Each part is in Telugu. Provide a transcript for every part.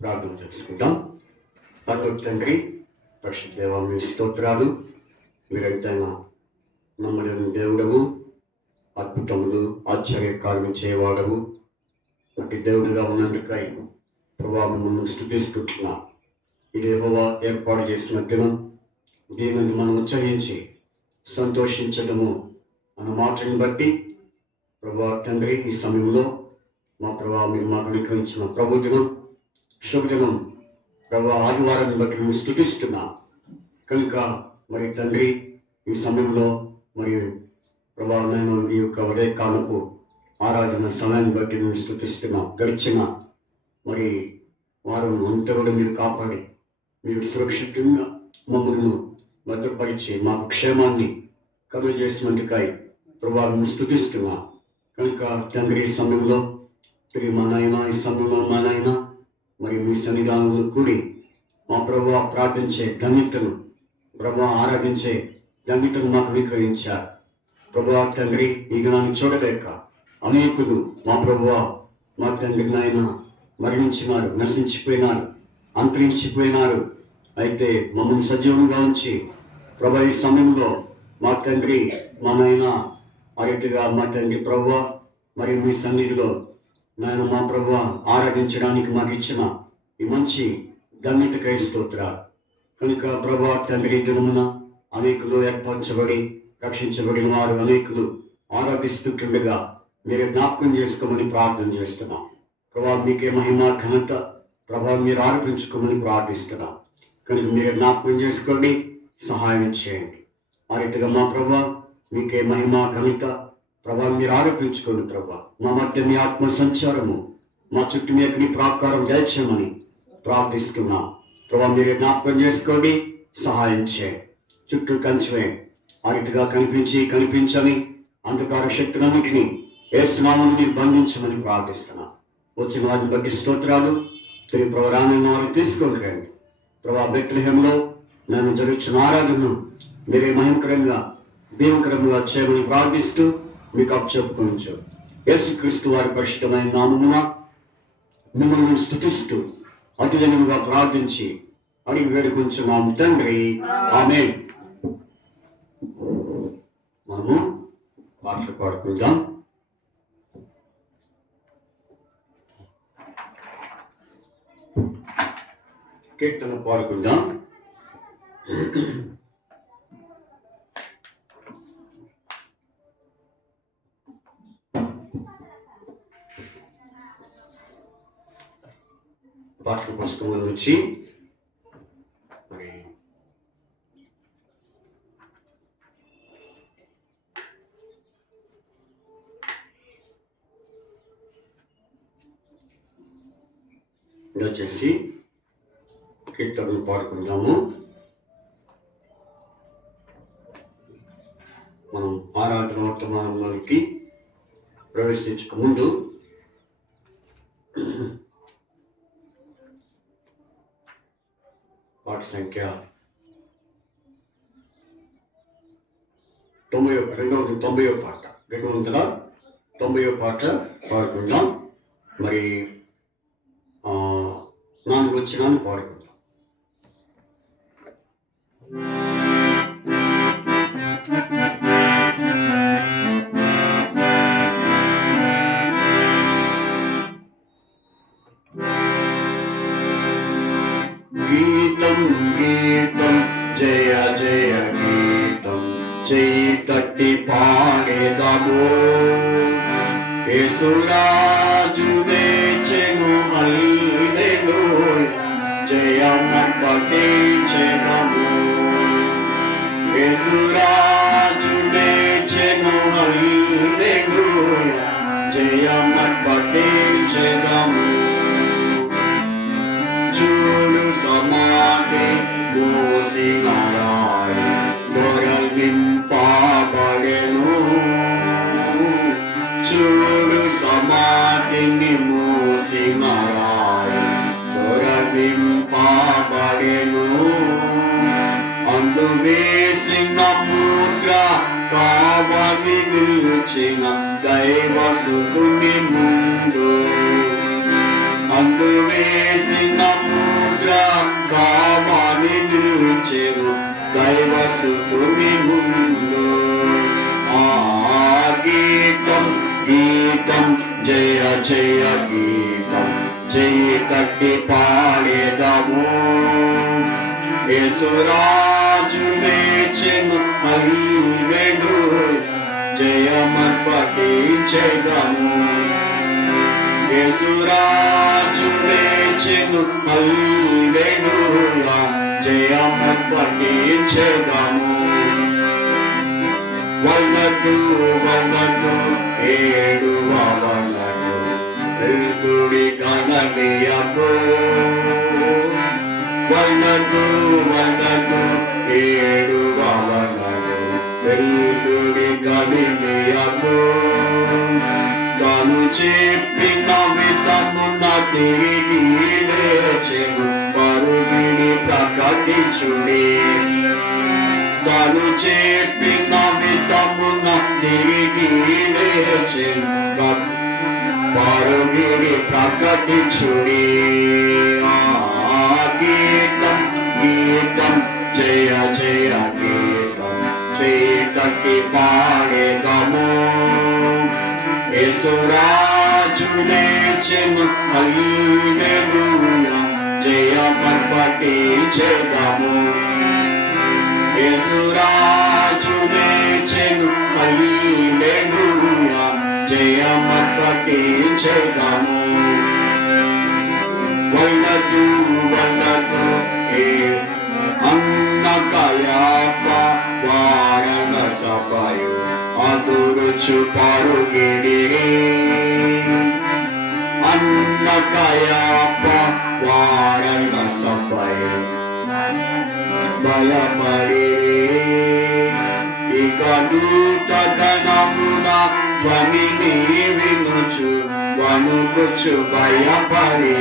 ప్రార్థన చేసుకుంటాం. పరలోక తండ్రి, పరిశుద్ధ దేవా, మీ స్తోత్రాలు. మీరెంతైనా నమ్మలేని దేవుడవు, అద్భుతములు ఆశ్చర్యకార్యం చేయవాడవు. అటు దేవుడిగా ఉన్నందుకై ప్రభావం మనం స్థుతిస్తున్నా. ఇది యెహోవా ఏర్పాటు చేసిన దినం. దీనిని మనం ఉత్సహించి సంతోషించడము అన్న మాటని బట్టి ప్రభా తండ్రి, ఈ సమయంలో మా ప్రభా మీరు మాకు అనుగ్రహించిన ప్రభు దినం, శుభదినం, ప్రభా ఆదివారాన్ని బట్టి మేము స్థుతిస్తున్నా. కనుక మరి తండ్రి, ఈ సమయంలో మరి ప్రభా నేను ఈ యొక్క ఉదయకాలపు ఆరాధన సమయాన్ని బట్టి మేము స్థుతిస్తున్నాం. గడిచిన మరి వారు అంతా కూడా మీరు కాపాడి, మీరు సురక్షితంగా మమ్మల్ని భద్రపరిచి మాకు క్షేమాన్ని కలుగజేసినందుకై ప్రభావం స్థుతిస్తున్నా. కనుక తండ్రి, ఈ సమయంలో తిరిగి మా నాయన, ఈ సమయంలో మా నాయన మరి మీ సన్నిధానంలో కూడి మా ప్రభు ప్రార్థించే ధన్యతను, ప్రభు ఆరాధించే ధన్యతను మాకు అనుగ్రహించారు. ప్రభు తండ్రి, ఈ దినాన్ని చూడలేక అనేకులు మా ప్రభు మా తండ్రి నాయన మరణించినారు, నశించిపోయినారు, అంతరించిపోయినారు. అయితే మమ్మల్ని సజీవంగా ఉంచి ప్రభు ఈ సమయంలో మా తండ్రి, మా నాయన అరటిగా మా తండ్రి ప్రభు మరి మీ సన్నిధిలో నాయన మా ప్రభు ఆరాధించడానికి మాకు ఇచ్చిన ఈ మంచి ధన్యతకై స్తోత్రాలు. కనుక ప్రభు తండ్రి, దినమున అనేకులు ఏర్పరచబడి రక్షించబడిన వారు అనేకులు ఆరాధిస్తుండగా మీరు జ్ఞాపకం చేసుకోమని ప్రార్థన చేస్తున్నాం. ప్రభా మీకే మహిమ ఘనత ప్రభా మీరు ఆరోపించుకోమని ప్రార్థిస్తున్నాం. కనుక మీరు జ్ఞాపకం చేసుకోండి, సహాయం చేయండి. ఆ రీతిగా మా ప్రభా మీకే మహిమ ఘనత ప్రభా మీరు ఆరోపించుకోండి. ప్రభా మా మధ్య మీ ఆత్మ సంచారము, మా చుట్టూ మీ యొక్క ప్రాకారం దయచేయమని ప్రార్థిస్తున్నాం. ప్రభా మీరు జ్ఞాపకం చేసుకోండి, సహాయం చేయండి. చుట్టూ కంచె ఆ రీతిగా కనిపించని అంధకార శక్తులన్నింటినీ యేసునామమున మీరు బంధించమని ప్రార్థిస్తున్నాం. వచ్చిన వారిని బట్టి స్తోత్రాలు. తిరిగి ప్రభు రానున్న వారిని తీసుకొని రండి. ప్రభా బెత్లెహేములో నేను జరుగుతున్న ఆరాధనను మీరే మహిమకరంగా దీవకరంగా చేయమని ప్రార్థిస్తూ మీకు అప్పచెప్పుకొనొచ్చు. యేసుక్రీస్తు వారి పరిశుద్ధమైన నామమున మిమ్మల్ని స్తుతిస్తూ అతిదనముగా ప్రార్థించి అడిగి వేడుకొంచున్నాం తండ్రి, ఆమేన్. మనము పాటలు పాడుకుందాం. కీర్తన పాడుకుందాం. పాటల పుస్తకం నుంచి మరి వచ్చేసి కీర్తనలు పాడుకుందాము. మనం ఆరాధన వర్తమానంలోకి ప్రవేశించక ముందు పాట సంఖ్య 290వ పాట 290వ పాట పాడుకుందాం. మరి 4 వచ్చినాన్ని పాడుకుందాం. గీతం గీతం జయ జయ గీతం చేయి తట్టి పాడేదము. యేసురాజు వేచెను హల్లెలూయా, జయము పఠించెదము. యేసురాజు వేచెను హల్లెలూయా, జయము పఠించెదము. చూడు సమాధి మోసినారాయి దొరలింపబడెను. చూడు సమాధిని మోసినారాయి దొరలింపబడెను. అందు వేసిన ముద్ర కావలి నిలిచిన దైవసుతుని ముందు అందు వేసిన ముద్ర కావాని నిలిచెను దైవసుతుని ముందు. ఆ గీతం గీతం జయ జయ గీతం చెయ్యి కట్టి పాడేదము. యేసురాజు లేచెను హల్లెలూయా జయమర్పటించెదము. యేసురాజు లేచెను హల్లెలూయా జయమర్పటించెదము. వల్లదు వల్లదు ఏడువ వల్లదు వెల్గుడి కననీయకు. వల్లదు వల్లదు ఏడువ వల్లదు వెల్గుడి కననీయకు. తాను చెప్పిన విధమున తిరిగి లేచెను పరుగిని ప్రకటించుడి. తాను చెప్పిన విధమున తిరిగి లేచెను పరుగిని ప్రకటించుడి. గీతం గీతం జయ జయ గీతం చేతటి పాడేదము. యేసురాజు లేచెను హల్లెలూయా జయమర్పటించెదము. యేసురాజు లేచెను హల్లెలూయా జయమర్పటించెదము. వల్లదు వల్లదు అన్న కయాప వారణ సభయు అదురుచు పరుగిడి. అన్న కయాప వారణ సభయు భయపడి. ఇక నూతనమున ధ్వనిని వినుచు వణుకుచు భయపడి.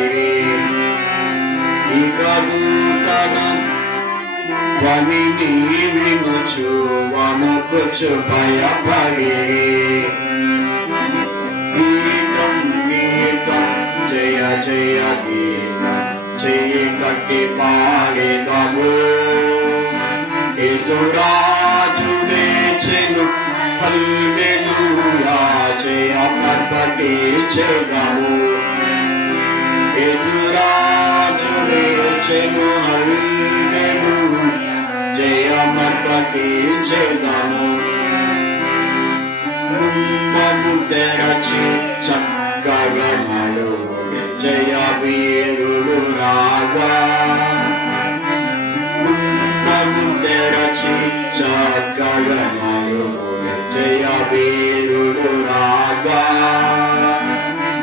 ఇక నూతన ధ్వనిని వినుచు వణుకుచు భయపడి. గీతం గీతం జయ జయ గీతం చెయ్యి కట్టి పాడేదము. యేసురాజు లేచెను హల్లెలూయా జయమర్పటించెదము. యేసురాజు లేచెను హల్లెలూయా జయమర్పటించెదము. కుంభము తెరచి చక్కగా నడుముడి జయ వీరుడు రాగా. కుంభము తెరచి చక్కగా నడుముడి జయ వీరుడు రాగా.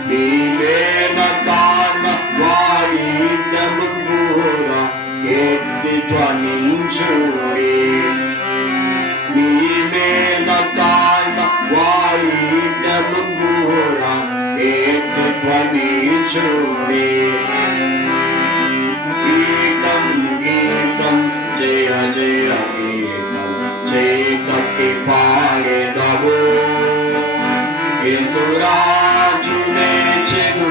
నీవేన తాన వాయిద్యము కూడా ఎత్తి ధ్వనించుడి. నీవేన తాన వాయిద్యము కూడా ఎత్తి ధ్వనించుడి. గీతం గీతం జయ జయ గీతం చేతట్టి పాడేదము. యేసురాజు లేచెను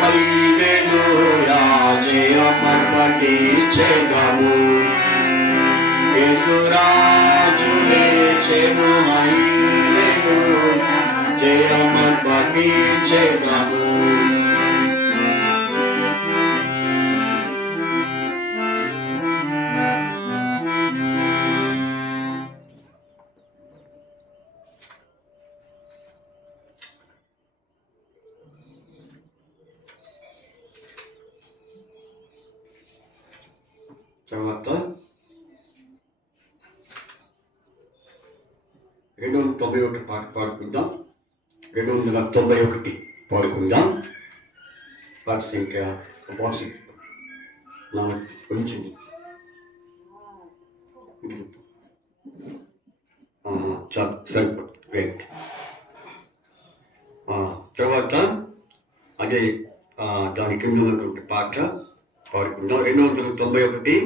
హల్లెలూయా జయమర్పటించెదము. యేసురాజు లేచెను హల్లెలూయా జయమర్పటించెదము. తర్వాత 291 పాట పాడుకుందాం. 291 పాడుకుందాం. పాట సంఖ్య కొంచెం చాలు సరిపోతుంది. తర్వాత అదే దాని కింద ఉన్నటువంటి పాట పాడుకుందాం. 291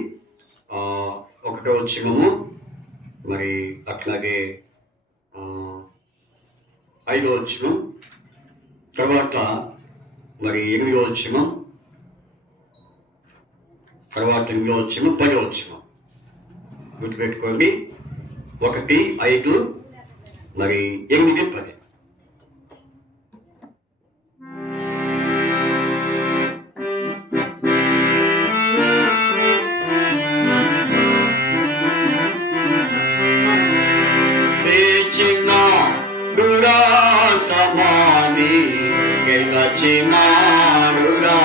ఒకటో వచనము, మరి అట్లాగే 5వ వచనం, తర్వాత మరి 8వ వచనం, తర్వాత 8వ 10వ గుర్తుపెట్టుకోండి. 1, 5 మరి 8, 10. గెలచినాడురా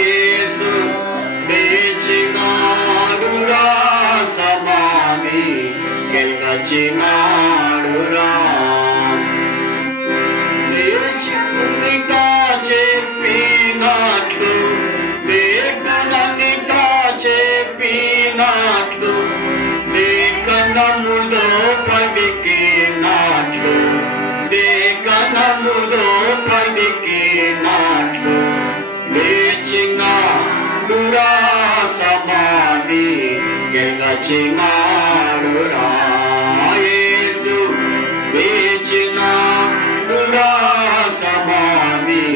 యేసు, లేచినాడురా సమాధి గెలచినాడురా. లేచి కుమితా చెప్పినట్లు, లేఖననితా చెప్పినట్లు, లేఖనములో పలికినట్లు, లేఖనములో పలికినట్లు, లేచినాడురా సమాధి గెలచినాడురా యేసు, లేచినాడురా సమాధి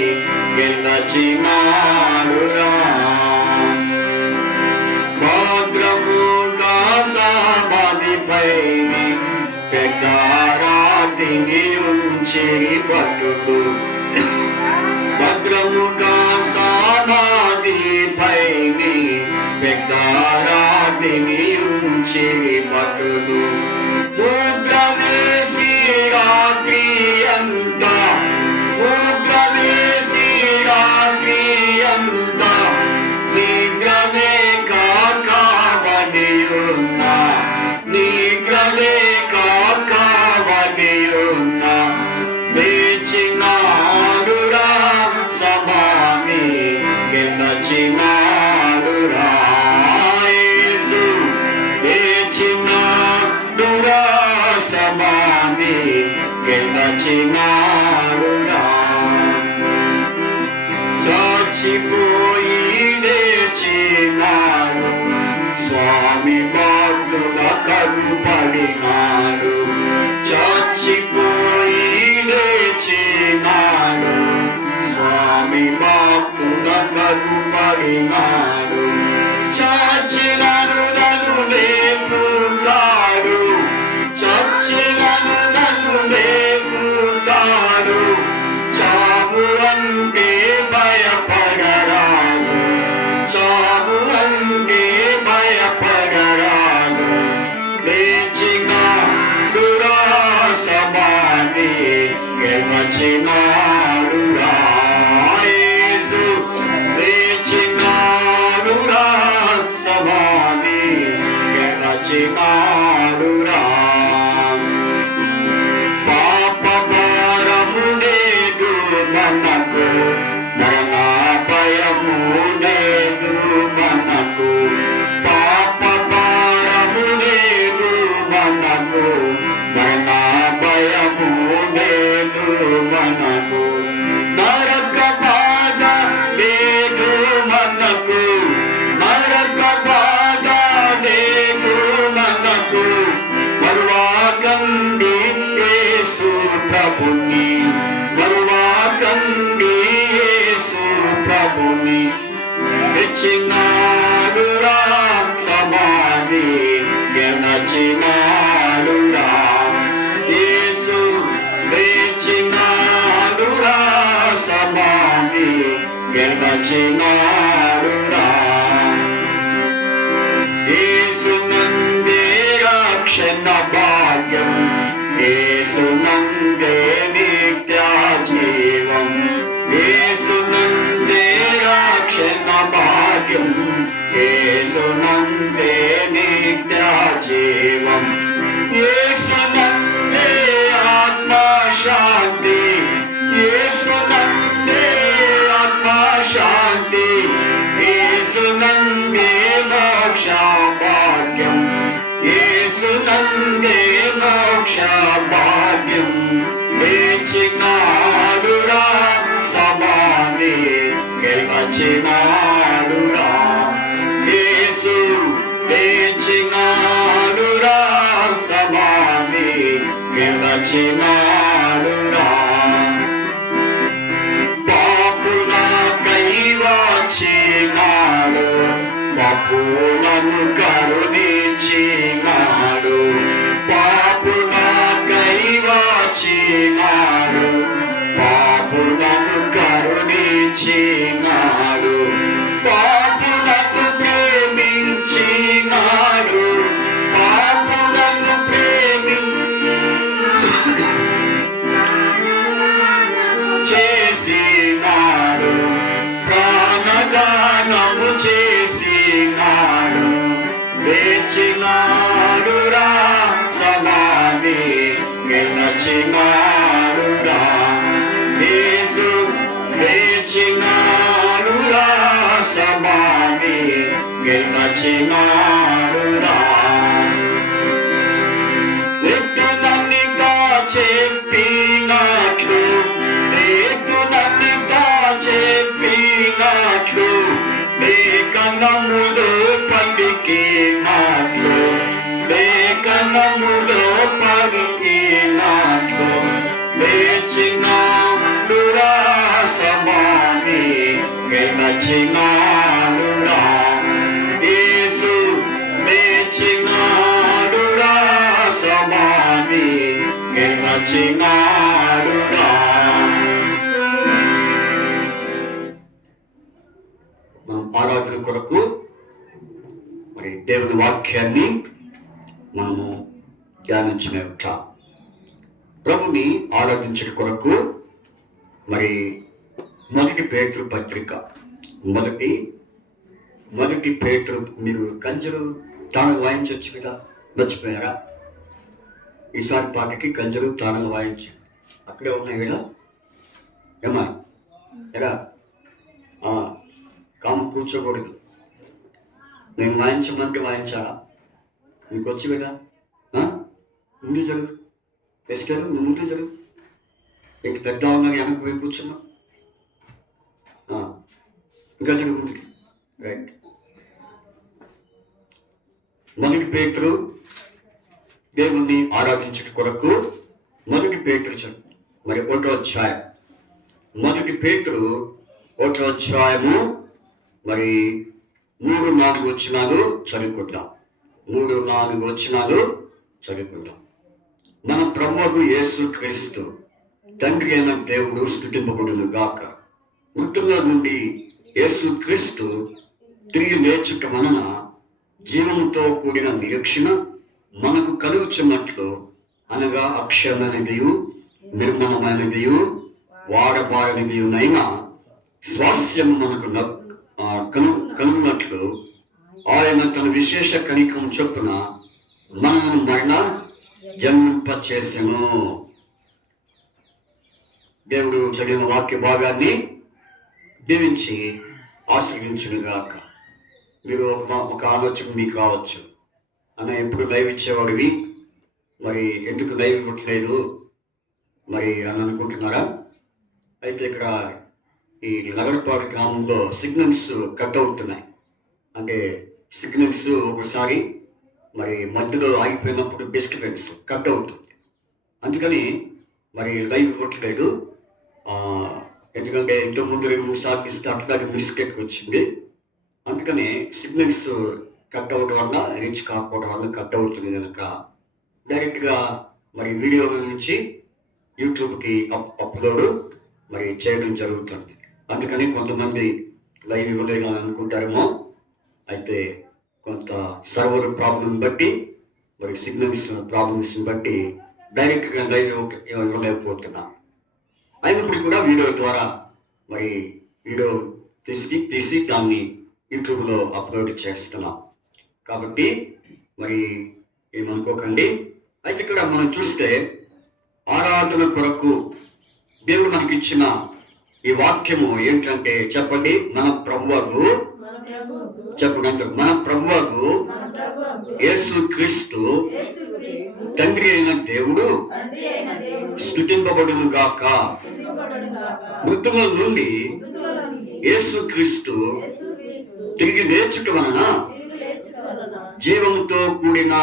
గెలచినాడురా. భద్రముగా సమాధిపై పెద్దరాతిని ఉంచి పట్టుకు, భద్రముగా సమాధిపై పెద్దరాతిని ఉంచి పట్టుకు, ముద్ర వేసి రాత్రి అంతా, ముద్ర వేసి రాత్రి అంతా, నిద్రనే కావలి ఉన్నా, నిద్రనే కావలి ఉన్నా, లేచినాడురా సమాధి గెలచినాడురా యేసు, లేచినాడురా సమాధి గెలచినాడురా. చచ్చిపోయి లేచినాడు, స్వామి భక్తుల కరుపడినాడు. చచ్చిపోయి లేచినాడు, స్వామి భక్తుల కరుపడినాడు. చచ్చినను నన్ను లేపుతాడు, చచ్చినను నన్ను లేపుతాడు. చావు అంటే భయపడరాను, చావు అంటే భయపడరాను. లేచినాడురా సమాధి గెలచినాడురా యేసు, లేచినాడురా సమాధి గెలచినాడురా. పాప భారము లేదు మనకు, మరణ భయము లేదు మనకు. పాప భారము లేదు మనకు, మరణ భయము లేదు మనకు. నరక బాధ లేదు మనకు, నరక బాధ లేదు మనకు. మరువాకండి యేసు ప్రభుని, మరువాకండి యేసు ప్రభుని. లేచినాడురా సమాధి గెలచినాడురా యేసు, లేచినాడురా సమాధి గెలచినాడురా. యేసు నందే రక్షణ భాగ్యం, యేసు నందే నిత్య జీవం, యేసు నందే రక్షణ భాగ్యం, యేసు నందే నిత్య జీవం. యేసు నందే ఆత్మ శాంతి, యేసు నందే ఆత్మ శాంతి, యేసు నందే మోక్ష భాగ్యం, యేసు నందే మోక్ష భాగ్యం. లేచినాడురా సమాధి గెలచినాడురా యేసు, లేచినాడురా సమాధి గెలచినాడురా. పాపుల కై వచ్చినాడు, గెలచినాడురా యేసు లేచినాడురా సమాధి గెలచినాడురా ఎత్తునన్నిగా చెప్పినట్లు ఎత్తునన్నిగా చెప్పినట్లు లేఖనములో పలికినట్లు లేఖనములో పలికినట్లు లేచినాడురా సమాధి గెలచినాడురా యేసు లేచినాడురా సమాధి గెలచినాడురా. మనం ఆరాధన కొరకు మరి దేవుని వాక్యాన్ని మనము ధ్యానించిన యొక్క ప్రభుని ఆరాధించడం కొరకు మరి మొదటి పేతురు పత్రిక మొదటి పేతురు, మీరు కంజరు తాళం వాయించవచ్చు కదా, మర్చిపోయారా? ఈసారి పాటకి కంజరు తాళం వాయించు, అక్కడే ఉన్నాయి కదా ఏమా ఎరా కాము కూర్చోకూడదు. నేను వాయించమంటే వాయించాలా? నీకు వచ్చి కదా, ముందు జరుగు, ఎస్కేరు నువ్వు ముందు జరుగు. ఇంక పెద్ద ఉన్నారు వెనక్కి పోయి కూర్చున్నావు, ఇంకా జరుగు ముందుకి. రైట్. మొదటి పేతురు దేవుణ్ణి ఆరాధించట కొరకు మొదటి పేతురు మరి 1వ అధ్యాయం, మొదటి పేతురు 1వ అధ్యాయము మరి 3-4 వచనాలు చదువుకుందాం. 3-4 వచనాలు చదువుకుందాం. మన ప్రభువు యేసు క్రీస్తు తండ్రి అయిన దేవుడు స్తుతింపబడును గాక. మృతుల నుండి యేసు క్రీస్తు తిరిగి లేచుట వలన జీవముతో కూడిన నిరీక్షణ మనకు కలుగుచున్నట్లు, అనగా అక్షరమైనదియు నిర్మలమైనదియు వాడబారనిదియునైన స్వాస్యం మనకు కనుగొన్నట్లు ఆయన తన విశేష కనికం చొప్పున మనము మరణ జన్మింప చేసెను. దేవుడు చదివిన వాక్య భాగాన్ని దీవించి ఆశీర్వదించునుగాక. మీరు ఒక ఆలోచన మీకు కావచ్చు, అన్న ఎప్పుడు లైవ్ ఇచ్చేవాడివి, మరి ఎందుకు లైవ్ ఇవ్వట్లేదు మరి అని అనుకుంటున్నారా? అయితే ఇక్కడ ఈ నగరపాడు గ్రామంలో సిగ్నల్స్ కట్ అవుతున్నాయి. అంటే సిగ్నల్స్ ఒకసారి మరి మధ్యలో ఆగిపోయినప్పుడు డిస్టర్బెన్స్ కట్ అవుతుంది. అందుకని మరి లైవ్ ఇవ్వట్లేదు. ఎందుకంటే ఇంతకుముందు 2-3 సార్లు ఇస్తే అట్లాగే మిస్టేక్ వచ్చింది. అందుకని సిగ్నల్స్ కట్ అవ్వడం వల్ల, రీచ్ కాకపోవడం వల్ల కట్ అవుతుంది కనుక డైరెక్ట్గా మరి వీడియో నుంచి యూట్యూబ్కి అప్లోడ్ మరి చేయడం జరుగుతుంది. అందుకని కొంతమంది లైవ్ ఇవ్వలేదు అని అనుకుంటారేమో. అయితే కొంత సర్వర్ ప్రాబ్లం బట్టి మరి సిగ్నల్స్ ప్రాబ్లమ్స్ని బట్టి డైరెక్ట్గా లైవ్ ఇవ్వలేకపోతున్నాం. అయినప్పుడు కూడా వీడియో ద్వారా మరి వీడియో తీసి దాన్ని యూట్యూబ్లో అప్లోడ్ చేస్తున్నాం. కాబట్టి మరి ఏమనుకోకండి. అయితే ఇక్కడ మనం చూస్తే ఆరాధన కొరకు దేవుడు మనకి ఇచ్చిన ఈ వాక్యము ఏంటంటే చెప్పండి, మన ప్రభువుకు యేసు క్రీస్తు తండ్రి అయిన దేవుడు స్తుతింపబడును గాక. మృతుల నుండి యేసు క్రీస్తు తిరిగి లేచుట వలన జీవముతో కూడిన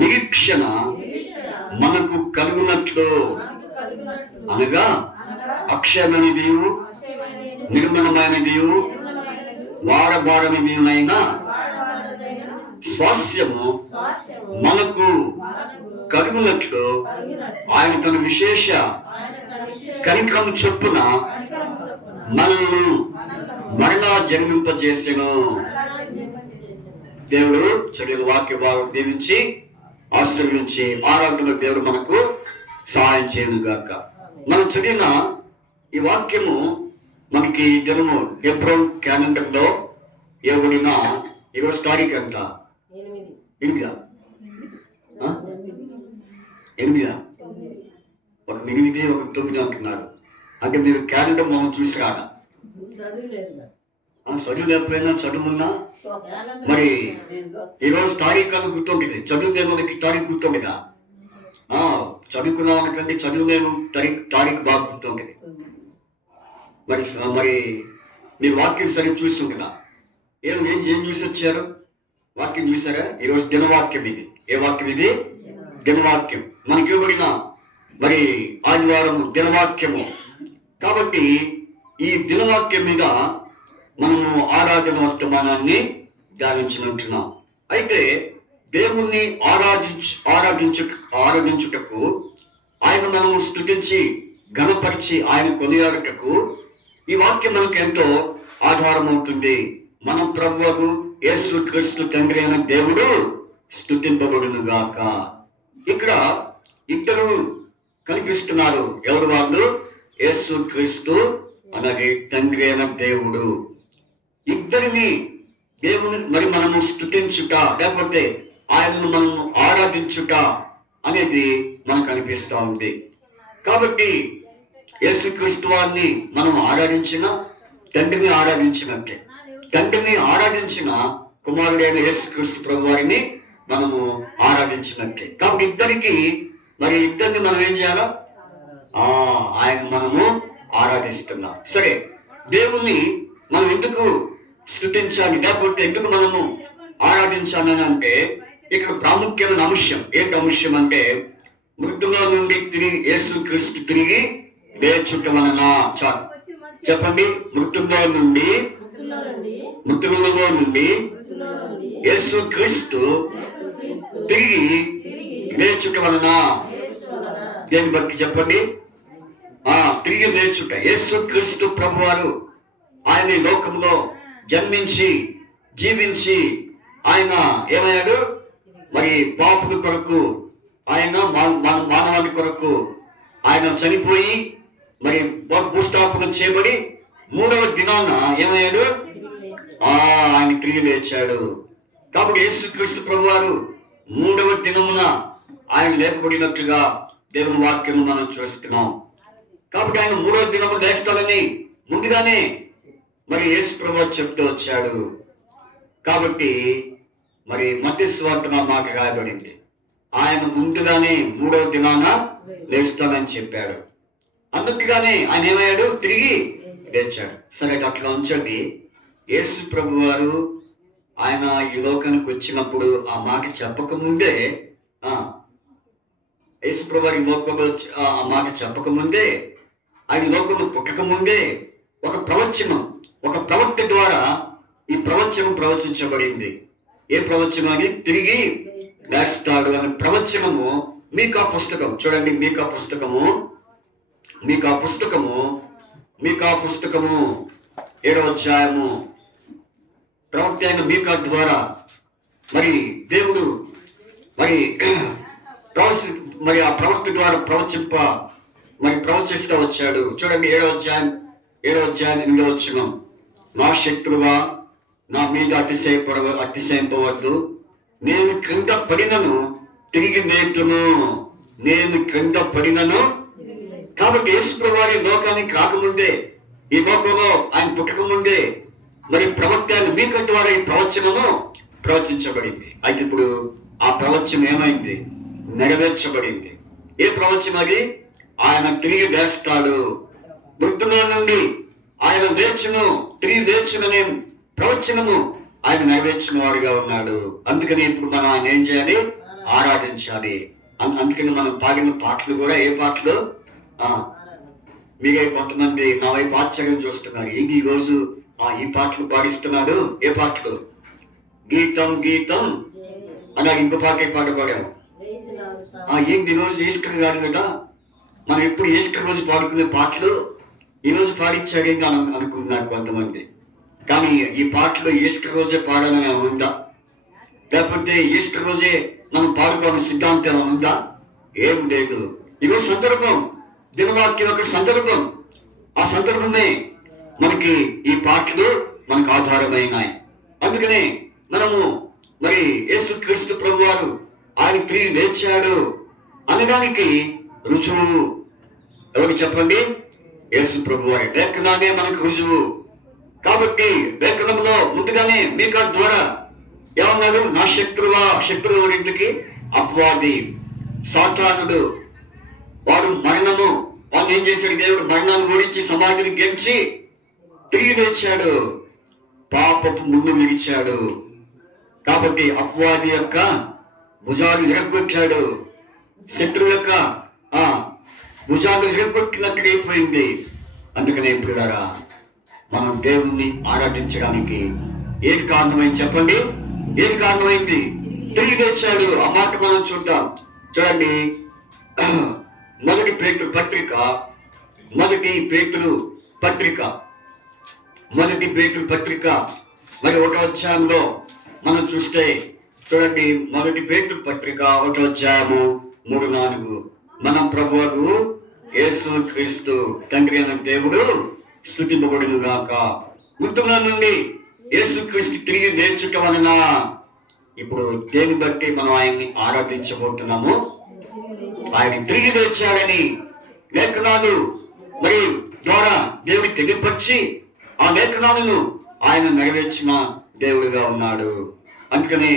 నిరీక్షణ మనకు కలుగునట్లు, అనగా అక్షయమైనదియు నిర్మలమైనదియు వాడబారనిదియునైన స్వాస్యము మనకు కలుగునట్లు ఆయన తన విశేష కనికరం చొప్పున మనల్ని మరలా జన్మింపజేసెను. దేవుడు చదివిన వాక్య భాగం దీవించి ఆశీర్వించి ఆరాధన దేవుడు మనకు సహాయం చేయను గాక. మనం చదివిన ఈ వాక్యము మనకి దినము ఏప్రిల్ క్యాలెండర్లో ఇవ్వబడిన 20వ తారీఖు అంట 8 8 ఒక 8 ఒక 9 అంటున్నారు. అంటే మీరు క్యాలెండర్ మొహం చూసి రాడా? చదువు లేకపోయినా చదువున్నా మరి ఈరోజు తారీఖు అని గుర్తుంటుంది. చదువునే మనకి తారీఖు గుర్తుండదా? చదువుకున్న వాళ్ళకంటే చదువులేము తారీఖు బాగా గుర్తుంటుంది. మరి మరి మీరు వాక్యం సరిగ్గా చూస్తుంటున్నా ఏం ఏం చూసి వచ్చారు? వాక్యం చూసారా? ఈరోజు దినవాక్యం ఇది. ఏ వాక్యం ఇది? దినవాక్యం. మనకి ఇవ్వబడిన మరి ఆదివారము దినవాక్యము. కాబట్టి ఈ దినవాక్యం మీద మనము ఆరాధన వర్తమానాన్ని ధ్యానించినట్టున్నాం. అయితే దేవుణ్ణి ఆరాధించుటకు ఆయన మనము స్తుతించి ఘనపరిచి ఆయన కొనియాడుటకు ఈ వాక్యం మనకు ఎంతో ఆధారం అవుతుంది. మన ప్రభువు యేసుక్రీస్తు తండ్రి అయిన దేవుడు స్తుతింపబడును గాక. ఇక్కడ ఇద్దరు కనిపిస్తున్నారు. ఎవరు వాళ్ళు? యేసుక్రీస్తు అలాగే తండ్రి అయిన దేవుడు. ఇద్దరిని దేవుని మరి మనము స్తుతించుట లేకపోతే ఆయనను మనము ఆరాధించుట అనేది మనకు అనిపిస్తూ ఉంది. కాబట్టి యేసుక్రీస్తు వారిని మనం ఆరాధించిన తండ్రిని ఆరాధించినట్టే. తండ్రిని ఆరాధించిన కుమారుడైన యేసుక్రీస్తు ప్రభు వారిని మనము ఆరాధించినట్టే. కాబట్టి ఇద్దరిని మనం ఏం చేయాలా? ఆయన మనము ఆరాధిస్తున్నాం. సరే, దేవుణ్ణి మనం ఎందుకు స్తుతించాలి లేకపోతే ఎందుకు మనము ఆరాధించాలని అంటే ఇక్కడ ప్రాముఖ్యమైన అంశం ఏంటి? అంశం అంటే మృతుల నుండి యేసుక్రీస్తు తిరిగి లేచుట వలన. చాలు చెప్పండి. మృతుల్లో నుండి యేసుక్రీస్తు తిరిగి లేచుట వలన. దేని బట్టి చెప్పండి? తిరిగి లేచుట. యేసుక్రీస్తు ప్రభువారు ఆయన ఈ లోకంలో జన్మించి జీవించి ఆయన ఏమయ్యాడు? మరి పాపుల కొరకు ఆయన మానవాళి కొరకు ఆయన చనిపోయి మరి భూస్థాపన చేయబడి 3వ దినాన ఏమయ్యాడు? ఆయన తిరిగి లేచాడు. కాబట్టి యేసుక్రీస్తు ప్రభువారు 3వ దినమున ఆయన లేపబడినట్టుగా దేవుని వాక్యం మనం చూస్తున్నాం. కాబట్టి ఆయన 3వ దినము లేస్తాడని ముందుగానే మరి యేసు ప్రభువు చెప్తూ వచ్చాడు. కాబట్టి మరి మత్తయి సువార్తలో మాట రాయబడింది, ఆయన ముందుగానే 3వ దినాన లేస్తానని చెప్పాడు. అందుకుగానే ఆయన ఏమయ్యాడు? తిరిగి లేచాడు. సరే, అట్లా ఉంచండి. యేసు ప్రభు వారు ఆయన ఈ లోకానికి వచ్చినప్పుడు ఆ మాట చెప్పకముందే, యేసు ప్రభు వారి లోకంలో ఆ మాట చెప్పకముందే, ఆయన లోకంలో పుట్టకముందే ఒక ప్రవక్త ద్వారా ఈ ప్రవచనం ప్రవచించబడింది. ఏ ప్రవచనం? అని తిరిగి లేస్తాడు అనే ప్రవచనము. మీకా పుస్తకం చూడండి. మీకా పుస్తకము 7వ అధ్యాయము. ప్రవక్త అయిన మీకా ద్వారా మరి దేవుడు మరి ఆ ప్రవక్త ద్వారా ప్రవచిస్తూ వచ్చాడు. చూడండి 7వ అధ్యాయం 8వ వచనం. నా శత్రువా, నా మీద అతిశయింపవద్దు. నేను క్రింద పడినను తిరిగి లేతును. కాబట్టి యేసు ప్రభువు వారి లోకానికి రాకముందే, ఈ లోకంలో ఆయన పుట్టకముందే మరి ప్రవక్త మీకా ద్వారా ఈ ప్రవచనము ప్రవచించబడింది. అయితే ఇప్పుడు ఆ ప్రవచనం ఏమైంది? నెరవేర్చబడింది. ఏ ప్రవచనం అది? ఆయన తిరిగి లేస్తాడు. మృతుల నుండి ఆయన తిరిగి లేచుననే ప్రవచనము ఆయన నెరవేర్చిన వాడిగా ఉన్నాడు. అందుకని ఇప్పుడు మనం ఆయన ఏం చేయాలి? ఆరాధించాలి. అందుకని మనం పాడిన పాటలు కూడా ఏ పాటలు? మీరే కొంతమంది నా వైపు ఆశ్చర్యం చూస్తున్నారు. ఏంటి ఈరోజు ఈ పాటలు పాడిస్తున్నాడు? ఏ పాటలు? గీతం అలా ఇంకో పాట పాడాము. ఏంటి ఈరోజు ఈస్టర్ కాదు కదా, మనం ఎప్పుడు ఈస్టర్ రోజు పాడుకునే పాటలు ఈరోజు పాడించాడు ఏంటి అనుకుంటున్నారు కొంతమంది. కానీ ఈ పాటలు ఈస్టర్ రోజే పాడాలని ఉందా? లేకపోతే ఈస్టర్ రోజే మనం పాడుకోవాలని సిద్ధాంతం ఉందా? ఏం లేదు. ఈరోజు సందర్భం, దినవాక్యం యొక్క సందర్భం. ఆ సందర్భమే మనకి ఈ పాటలు మనకు ఆధారమైనాయి. అందుకనే మనము మరి యేసుక్రీస్తు ప్రభువారు ఆయన తిరిగి లేచాడు అనడానికి రుజువు ఎవరు చెప్పండి? యేసు ప్రభు వారి లేఖనాలే మనకు రుజువు. కాబట్టి లేఖనంలో ముందుగానే మీకా ద్వారా ఏమన్నాడు? నా శత్రువు ఇంటికి అపవాది సాతానుడు, వాడు మరణము, వాడు ఏం చేశాడు? దేవుడు మరణాన్ని ఓడించి సమాధిని గెలిచి తిరిగి లేచాడు, పాపపు ముందు విడిచాడు. కాబట్టి అపవాది యొక్క భుజాలు విరగొట్టాడు, శత్రువు యొక్క భుజాలు విరగొట్టినట్టుగా అయిపోయింది. అందుకనే పిల్లరా, మనం దేవుణ్ణి ఆరాధించడానికి ఏది కారణమైంది చెప్పండి? ఏది కారణమైంది? తిరిగి లేచాడు. ఆ మాట మనం చూద్దాం. చూడండి, మొదటి పేతురు పత్రిక మరి 1వ అధ్యాయంలో మనం చూస్తే చూడండి, మొదటి పేతురు పత్రిక 1వ అధ్యాయము 3-4. మన ప్రభువు యేసు క్రీస్తు తండ్రి అయిన దేవుడు స్తుతింపబడును గాక. మృతుల నుండి యేసు క్రీస్తు తిరిగి లేచుట వలన ఇప్పుడు దేని బట్టి మనం ఆయన్ని ఆరాధించబోతున్నాము? ఆయన తిరిగి లేచాడని లేఖనాలు మరి ద్వారా దేవుడి తెలియపరిచి ఆ లేఖనాలను ఆయన నెరవేర్చిన దేవుడిగా ఉన్నాడు. అందుకని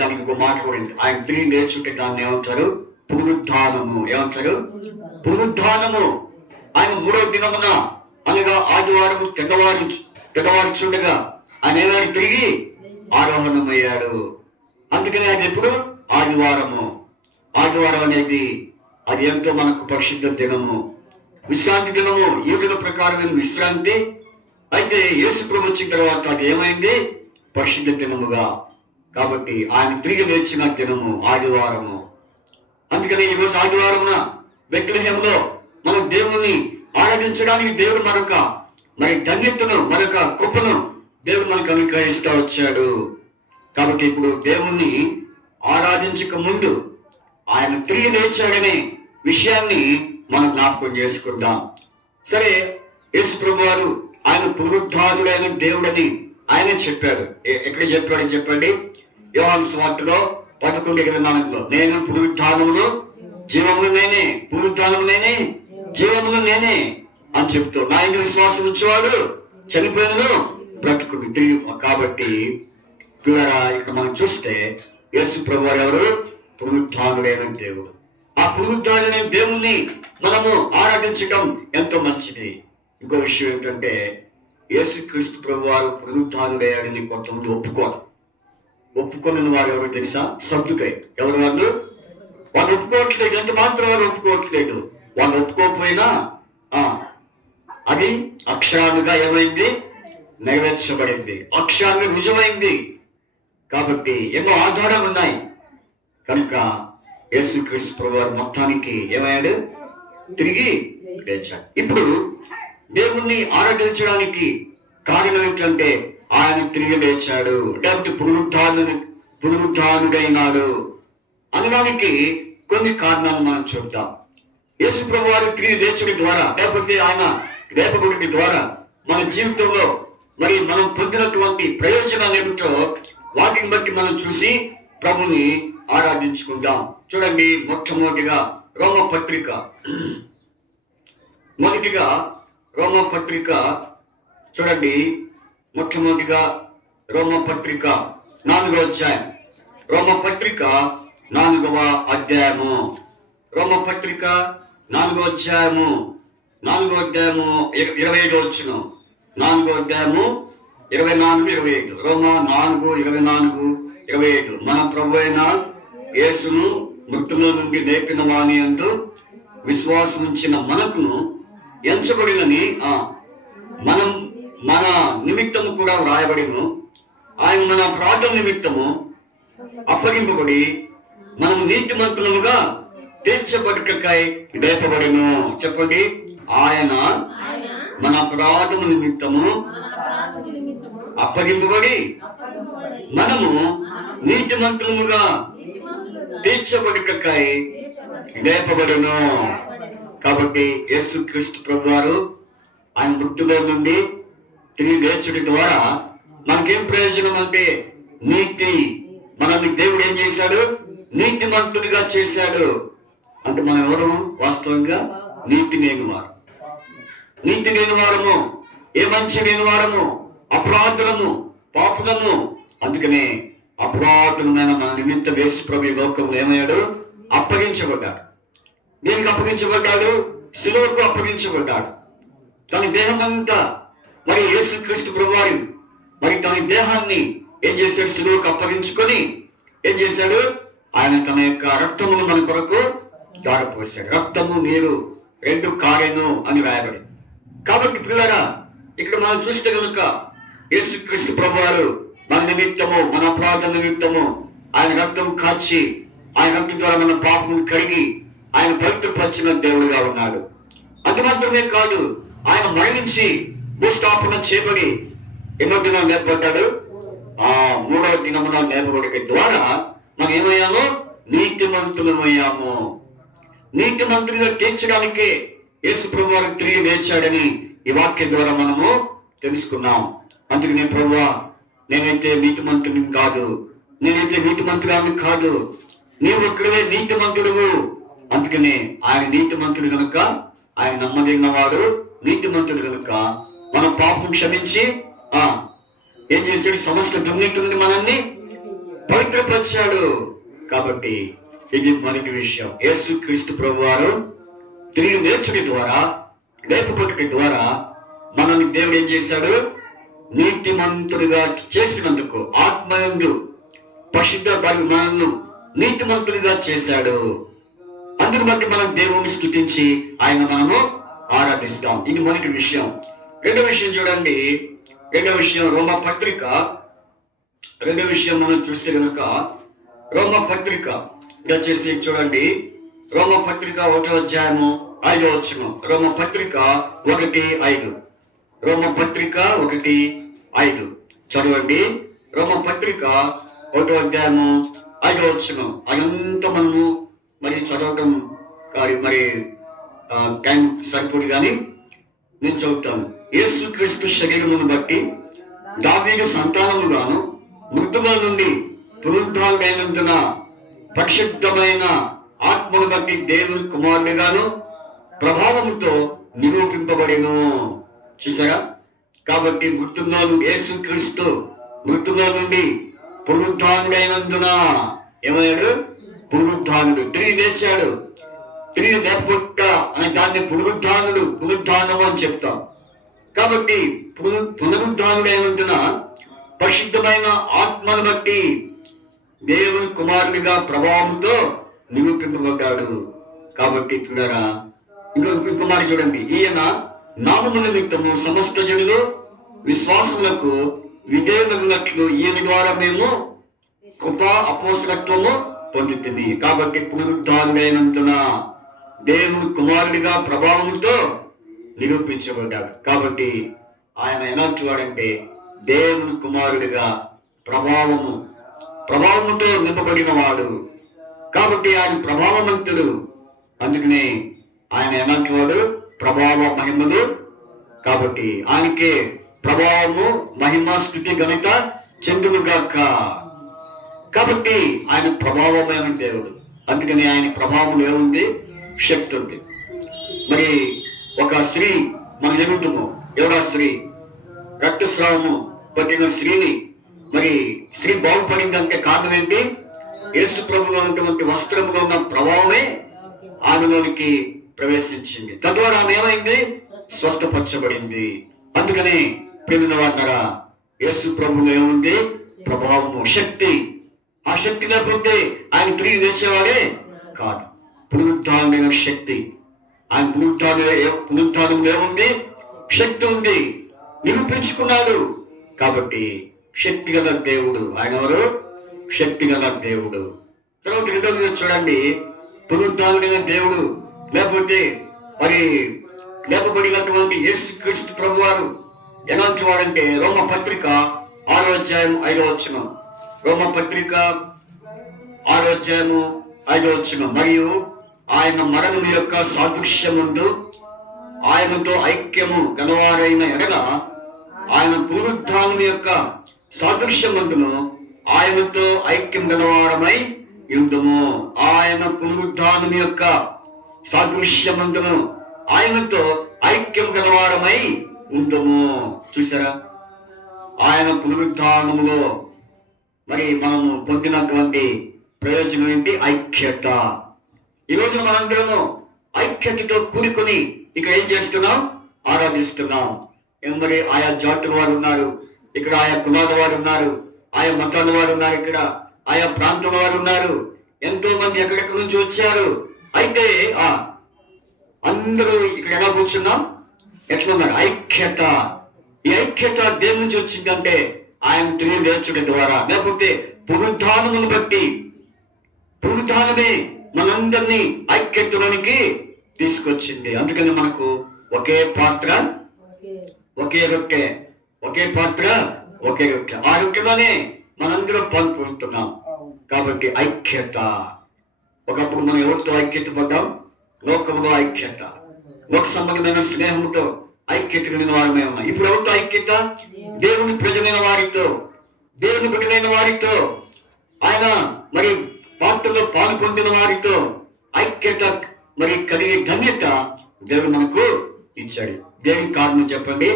దానికి ఒక మాట కూడా ఉంది. ఆయన తిరిగి లేచుంటే దాన్ని ఏమంటారు? పునరుద్ధానము. ఏమంటారు? పునరుద్ధానము. ఆయన 3వ దినమున అనగా ఆదివారము తెల్లవారు చూడగా ఆయన ఏమైనా తిరిగి ఆరోహణమయ్యాడు. అందుకని ఆయన ఎప్పుడు? ఆదివారం అనేది అది ఎంతో మనకు పరిశుద్ధ దినము, విశ్రాంతి దినము. యూదుల ప్రకారమైన విశ్రాంతి. అయితే యేసు ప్రభు వచ్చిన తర్వాత అది ఏమైంది? పరిశుద్ధ దినముగా. కాబట్టి ఆయన తిరిగి లేచిన దినము ఆదివారము. అందుకని ఈరోజు ఆదివారమున బెత్లెహేములో మనం దేవుణ్ణి ఆరాధించడానికి దేవుడు మరొక ధన్యతను, మరొక కృపను దేవుడు మనకు అనుగ్రహిస్తూ వచ్చాడు. కాబట్టి ఇప్పుడు దేవుణ్ణి ఆరాధించక ముందు ఆయన తిరిగి లేచాడనే విషయాన్ని మనం జ్ఞాపకం చేసుకుందాం. సరే, యేసు ప్రభు వారు ఆయన పునరుద్ధానుడైన దేవుడని ఆయన చెప్పాడు. ఎక్కడ చెప్పాడని చెప్పండి? యోహాను సువార్తలో 11:24 నేను పునరుద్ధానమును జీవమును నేనే, పునరుద్ధానము నేనే, జీవమును నేనే అని చెప్తూ నా ఇంటి విశ్వాసం ఉంచేవాడు చనిపోయినను బ్రతుకుడు తిరిగి. కాబట్టి పిల్లరా, ఇక్కడ మనం చూస్తే యేసు ప్రభు వారు ఎవరు? పునరుద్ధానుడైన దేవుడు. ఆ పునరుద్ధానుడైన దేవుణ్ణి మనము ఆరాధించడం ఎంతో మంచిది. ఇంకో విషయం ఏంటంటే, యేసు క్రీస్తు ప్రభు వారు పునరుద్ధానుడయ్యాడని కొంతమంది ఒప్పుకున్న వారు ఎవరు తెలుసా? సద్దుకై. ఎవరు వాళ్ళు? వాళ్ళు ఒప్పుకోవట్లేదు. ఎంత మాత్రం వారు ఒప్పుకోవట్లేదు. వాళ్ళు ఒప్పుకోకపోయినా అది అక్షరాలుగా ఏమైంది? నెరవేర్చబడింది, అక్షరాలుగా రుజువైంది. కాబట్టి ఎన్నో ఆధారాలు ఉన్నాయి. కనుక యేసుక్రీస్తు ప్రభువారు మొత్తానికి ఏమయ్యాడు? తిరిగి లేచాడు. ఇప్పుడు దేవుణ్ణి ఆరాధించడానికి కారణం ఏంటంటే ఆయన తిరిగి లేచాడు, లేకపోతే పునరుద్ధానుడైనాడు అనడానికి కొన్ని కారణాలు మనం చూద్దాం. యేసు ప్రభువారు తిరిగి లేచుడి ద్వారా, లేకపోతే ఆయన లేపబడి ద్వారా మన జీవితంలో మరి మనం పొందినటువంటి ప్రయోజనాలు ఏమిటో వాటిని బట్టి మనం చూసి ప్రభుని ఆరాధించుకుందాం. చూడండి, మొట్టమొదటిగా రోమపత్రిక 4వ అధ్యాయం. రోమపత్రిక 4వ అధ్యాయము. రోమపత్రిక 4వ అధ్యాయము 25వ వచనం. 4వ అధ్యాయము 24-25. రోమా 4:24-25. మన ప్రభు అయిన యేసును మృతుల నుండి లేపిన వాని యందు విశ్వాసం ఉంచిన మనకును ఎంచబడినని మనం మన నిమిత్తము కూడా వ్రాయబడిను. ఆయన మన అపరాధం నిమిత్తము అప్పగింపబడి మనము నీతిమంతులముగా తీర్చబడుటకై లేపబడిను. చెప్పండి, ఆయన మన అపరాధము నిమిత్తము అప్పగింపబడి మనము నీతిమంతులముగా తీర్చబడుటకై లేపబడును. కాబట్టి యేసుక్రీస్తు ప్రభువారు ఆయన మృతుల నుండి తిరిగి లేచుడి ద్వారా మనకేం ప్రయోజనం అంటే నీతి. మనల్ని దేవుడు ఏం చేశాడు? నీతిమంతుడిగా చేశాడు. అంటే మనం ఎవరు? వాస్తవంగా నీతి లేని వారు. నీతి లేని వారము, ఏ మంచి లేని వారము, అపరాధులము, పాపులము. అందుకనే అపరాధులమైన మన నిమిత్తం యేసు ప్రభు ఈ లోకంలో ఏమయ్యాడు? అప్పగించబడ్డాడు. దేనికి అప్పగించబడ్డాడు? శిలువకు అప్పగించబడ్డాడు. తన దేహం అంతా మరి యేసుక్రీస్తు ప్రభువారు మరి తన దేహాన్ని ఏం చేశాడు? శిలువకు అప్పగించుకొని ఏం చేశాడు? ఆయన తన యొక్క రక్తమును మన కొరకు దారపోసాడు. రక్తము నీరు రెండు కారెను అని రాయబడి. కాబట్టి పిల్లరా, ఇక్కడ మనం చూస్తే కనుక యేసుక్రీస్తు ప్రభువారు మన నిమిత్తము, మన అపరాధ నిమిత్తము ఆయన రక్తం కాచి, ఆయన రక్తం ద్వారా మన పాపమును కడిగి ఆయన పవిత్రపరిచిన దేవుడుగా ఉన్నాడు. అది మాత్రమే కాదు, ఆయన మరణించి భూస్థాపన చేయబడి ఎన్నో దినాలు లేపబడ్డాడు. ఆ 3వ దినమున లేపబడి ద్వారా మనం ఏమయ్యాము? నీతిమంతులమయ్యాము. నీతిమంతులుగా తీర్చడానికే యేసు ప్రభువారు తిరిగి లేచాడని ఈ వాక్యం ద్వారా మనము తెలుసుకున్నాం. అందుకనే ప్రభువా, నేనైతే నీతిమంతుని కాదు, నేనైతే నీతిమంతురాన్ని కాదు, నీవు ఒక్కడే నీతిమంతుడు. అందుకనే ఆయన నీతిమంతుడు కనుక, ఆయన నమ్మదగినవాడు, నీతిమంతుడు కనుక మన పాపం క్షమించి ఏం చేశాడు? సమస్త దుర్నీతి నుండి మనల్ని పవిత్రపరిచాడు. కాబట్టి ఇది మొదటి విషయం. యేసుక్రీస్తు ప్రభువారు తిరిగి లేచుడి ద్వారా, లేపబడుట ద్వారా మనల్ని దేవుడు ఏం చేశాడు? నీతిమంతుడిగా చేసినందుకు ఆత్మయందు పరిశుద్ధ మనల్ని నీతిమంతుడిగా చేశాడు. అందుని బట్టి మనం దేవుని స్తుతించి ఆయన మనము ఆరాధిస్తాం. ఇది మొదటి విషయం. రెండో విషయం చూడండి. రెండో విషయం రోమపత్రిక. రెండో విషయం మనం చూస్తే కనుక రోమపత్రిక వచ్చేసి చూడండి. రోమపత్రిక 1వ అధ్యాయము 5వ వచనం. రోమపత్రిక 1:5. రోమపత్రిక 1:5 చదవండి. రోమపత్రిక 1వ అధ్యాయము 5వ వచనం. అదంతా మనము మరి చదవటం మరి టైం సరిపోదు, కానీ నేను చదువుతాను. యేసుక్రీస్తు శరీరమును బట్టి దావీదు సంతానముగాను మృతుల నుండి పునరుద్ధానుడైనందున పరిశుద్ధమైన ఆత్మను బట్టి దేవుని కుమారునిగాను ప్రభావముతో నిరూపింపబడిను. చూసారా? కాబట్టి మృతుల్లో యేసుక్రీస్తు మృతుల నుండి పునరుద్ధానుడైనందున ఏమయ్యాడు? పునరుద్ధానుడు. తిరిగి లేచాడు. తిరిగి లేపుట అని దాన్ని పునరుద్ధానము అని చెప్తాం. కాబట్టి పునరుద్ధానుడైనందున పరిశుద్ధమైన ఆత్మను బట్టి దేవుని కుమారునిగా ప్రభావంతో నిరూపింపబడ్డాడు. కాబట్టి పిల్లరా, ఇంకో మాట చూడండి. ఈయన నామము నిమిత్తము సమస్త జనులు విశ్వాసములకు విధేయులగునట్లు ఈయన ద్వారా మేము కృప అపోస్తలత్వము పొందుతుంది. కాబట్టి పునరుద్ధానుడైనందున దేవుని కుమారుడిగా ప్రభావంతో నిరూపించబడ్డాడు. కాబట్టి ఆయన ఎలాంటి వాడంటే దేవుని కుమారుడిగా ప్రభావముతో నింపబడిన వాడు. కాబట్టి ఆయన ప్రభావవంతుడు. అందుకనే ఆయన ఎలాంటి వాడు? ప్రభావ మహిమలు. కాబట్టి ఆయనకే ప్రభావము, మహిమ, స్తుతి, ఘనత చెందునుగాక. కాబట్టి ఆయన ప్రభావమైన దేవుడు. అందుకని ఆయన ప్రభావం ఏముంది? శక్తి ఉంది. మరి ఒక స్త్రీ మనం ఎదుగుతాము. ఎవరా స్త్రీ? రక్తస్రావము పట్టిన స్త్రీని మరి స్త్రీ బాగుపడిందంటే కారణం ఏంటి? యేసు ప్రభువులో ఉన్నటువంటి వస్త్రంలో ఉన్న ప్రభావమే ఆమెలోనికి ప్రవేశించింది. తద్వారా ఆమె ఏమైంది? స్వస్థపరచబడింది. అందుకనే ప్రేమిన వారా, యేసు ప్రభువులో ఏముంది? ప్రభావము, శక్తి. ఆ శక్తి లేకపోతే ఆయన తిరిగి లేచేవాడే కాదు. పునరుద్ధానమైన శక్తి. ఆయన పునరుద్ధానంలో ఏముంది? శక్తి ఉంది. నిరూపించుకున్నాడు. కాబట్టి శక్తి గల దేవుడు ఆయన. ఎవరు? శక్తి గల దేవుడు. తర్వాత రెండోది చూడండి. పునరుద్ధానుడైన దేవుడు లేకపోతే మరి లేపబడినటువంటి యేసుక్రీస్తు ప్రభువారు ఎలాంటి వాడంటే రోమపత్రిక 6వ అధ్యాయం 5వ వచనం. రోమపత్రిక 6వ అధ్యాయము 5వ వచనం. మరియు ఆయన మరణం యొక్క సాదృశ్యముందు ఆయనతో ఐక్యము గలవారైన ఎడల ఆయన పునరుద్ధానం యొక్క సాదృశ్యమందును ఆయనతో ఐక్యం గలవారమై యుద్ధము. ఆయన పునరుద్ధానం యొక్క సాదృశ్యమందును ఆయనతో ఐక్యం గలవారమై ఉందము. చూసారా, ఆయన పునరుద్ధానములో మరి మనము పొందినటువంటి ప్రయోజనం ఏంటి? ఐక్యత. ఈరోజు మనందరము ఐక్యతతో కూడుకొని ఇక్కడ ఏం చేస్తున్నాం? ఆరాధిస్తున్నాం. మరి ఆయా జాతుల వారు ఉన్నారు ఇక్కడ, ఆయా కులాల వారు ఉన్నారు, ఆయా మతాల వారు ఉన్నారు ఇక్కడ, ఆయా ప్రాంతాల వారు ఉన్నారు, ఎంతో మంది ఎక్కడెక్కడి నుంచి వచ్చారు. అయితే అందరూ ఇక్కడ ఎలా కూర్చున్నాం? ఎట్లా ఉన్నారు? ఐక్యత. ఈ ఐక్యత దేని నుంచి వచ్చిందంటే ఆయన తెలియజేర్చడం ద్వారా, లేకపోతే పునరుద్ధానమును బట్టి. పునరుద్ధానమే మనందరినీ ఐక్యతలోనికి తీసుకొచ్చింది. అందుకని మనకు ఒకే పాత్ర, ఒకే రొట్టె, ఒకే పాత్ర, ఒకే రొట్టె. ఆ రొట్టెలోనే మనందరం పాల్గొంటున్నాం. కాబట్టి ఐక్యత. ఒకప్పుడు మనం ఎవరితో ఐక్యత పడ్డాం? లోకంలో ఐక్యత, లోక సంబంధమైన స్నేహంతో ఐక్యత కలిగిన వారమే ఉన్నాం. ఇప్పుడు ఎవరితో ఐక్యత? దేవుని ప్రజలైన వారితో, దేవుని బిడ్డలైన వారితో, ఆయన మరి పాత్రలో పాలు పొందిన వారితో ఐక్యత మరి కలిగే ధన్యత దేవుడు మనకు ఇచ్చాడు. దేనికి కారణం చెప్పండి?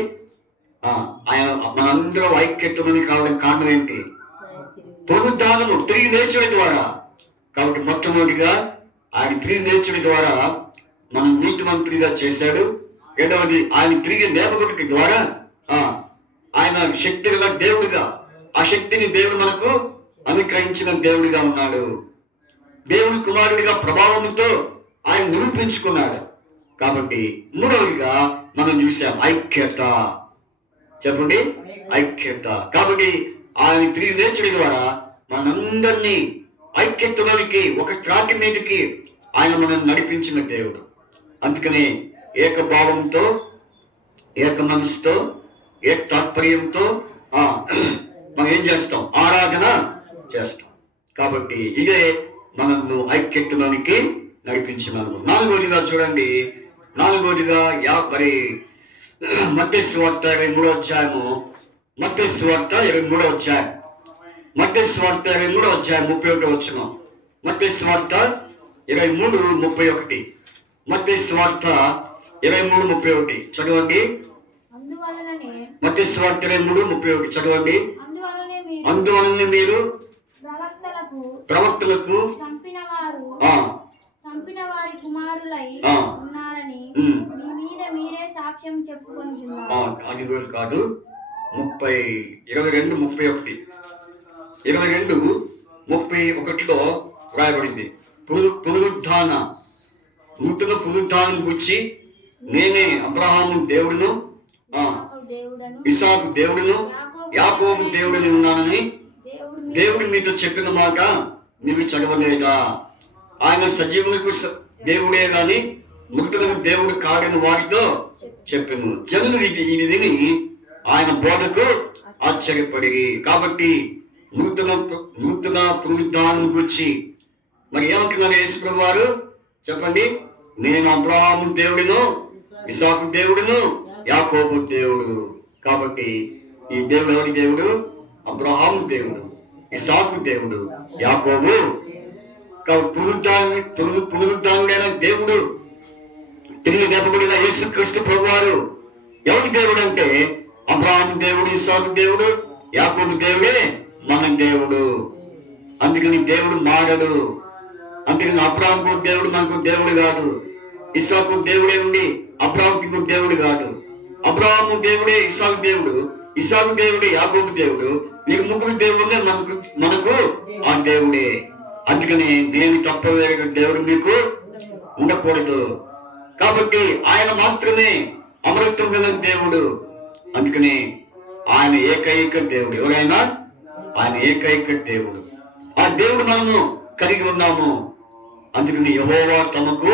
ఆయన మనందరూ ఐక్యతలోని కావడం కారణం ఏంటి? పునరుద్ధానము, తిరిగి లేచడం ద్వారా. కాబట్టి మొట్టమొదటిగా ఆయన తిరిగి లేచడం ద్వారా మనం నీతిమంతుడిగా చేశాడు. రెండవది, ఆయన తిరిగి లేపబడటం ద్వారా ఆయన శక్తి గల దేవుడిగా, ఆ శక్తిని దేవుడు మనకు అనుగ్రహించిన దేవుడిగా ఉన్నాడు. దేవుని కుమారుడిగా ప్రభావంతో ఆయన నిరూపించుకున్నాడు. కాబట్టి మూడవదిగా మనం చూసాం ఐక్యత. చెప్పండి, ఐక్యత. కాబట్టి ఆయన తిరిగి లేచడం ద్వారా మనందరినీ ఐక్యతలోనికి, ఒక త్రాటి మీదకి ఆయన మనం నడిపించిన దేవుడు. అందుకనే ఏకభావంతో, ఏక మనసుతో, ఏక తాత్పర్యంతో మనం ఏం చేస్తాం? ఆరాధన చేస్తాం. కాబట్టి ఇదే మనల్ని ఐక్యతలోనికి నడిపించినాము. నాలుగోదిగా చూడండి, నాలుగోదిగా మరి మత్తయి సువార్త 23వ అధ్యాయము, మత్తయి సువార్త 23వ అధ్యాయం, మత్తయి సువార్త 23వ అధ్యాయం 31వ వచనం. మత్తయి సువార్త 23:31. మత్తయి సువార్త 23:31 చదవండి. మత్తయి సువార్త 23:31 చదవండి. అందువలన మీరు ప్రవక్తలకు చంపిన వారి కుమారులై ఉన్నారని మీ మీద మీరే సాక్ష్యం చెప్పుకొనుచున్నారు. అది కాదు, 22:31 22:31లో రాయబడింది. పునరుద్ధాన, నూతన పునరుద్ధానం గురించి నేనే అబ్రహాము దేవుడును, ఇసాకు దేవుడును, యాకోబు దేవుడిని ఉన్నానని దేవుడు మీతో చెప్పిన మాట నీవు చదవలేదా? ఆయన సజీవులకు దేవుడే గాని మృతులకు దేవుడు కాడని వారితో చెప్పాను. జనులు ఇది విని ఆయన బోధకు ఆశ్చర్యపడి. కాబట్టి నూతన పునరుద్ధానం గురించి మరి ఏమంటున్నారు యేసుప్రభు వారు? చెప్పండి. నేను అబ్రహాము దేవుడును, ఇసాకు దేవుడును, యాకోబు దేవుడు. కాబట్టి ఈ దేవుడు ఎవరి దేవుడు? అబ్రహాము దేవుడు, ఇసాకు దేవుడు, యాకోబు. పునరుద్ధానుడైన దేవుడు, తిరిగి లేపబడిన యేసుక్రీస్తు ప్రభువారు ఎవరి దేవుడు అంటే అబ్రహాము దేవుడు, ఇసాకు దేవుడు, యాకోబు దేవుడే మన దేవుడు. అందుకని దేవుడు మారడు. అందుకని అబ్రహాము దేవుడు మనకు దేవుడు కాదు. ఇసాకు దేవుడే ఉండి అబ్రహాముకి దేవుడు కాదు. అబ్రహాము దేవుడే ఇసాకు దేవుడు, ఇసాకు దేవుడే యాకోబు దేవుడు. మీకు ముగ్గురు దేవుడే మనకు ఆ దేవుడే. అందుకని నేను తప్ప వేరే దేవుడు మీకు ఉండకూడదు. కాబట్టి ఆయన మాత్రమే అమరత్వం గల దేవుడు. అందుకని ఆయన ఏకైక దేవుడు. ఎవరైనా ఆయన ఏకైక దేవుడు. ఆ దేవుడు మనము కలిగి ఉన్నాము. అందుకని యెహోవా తమకు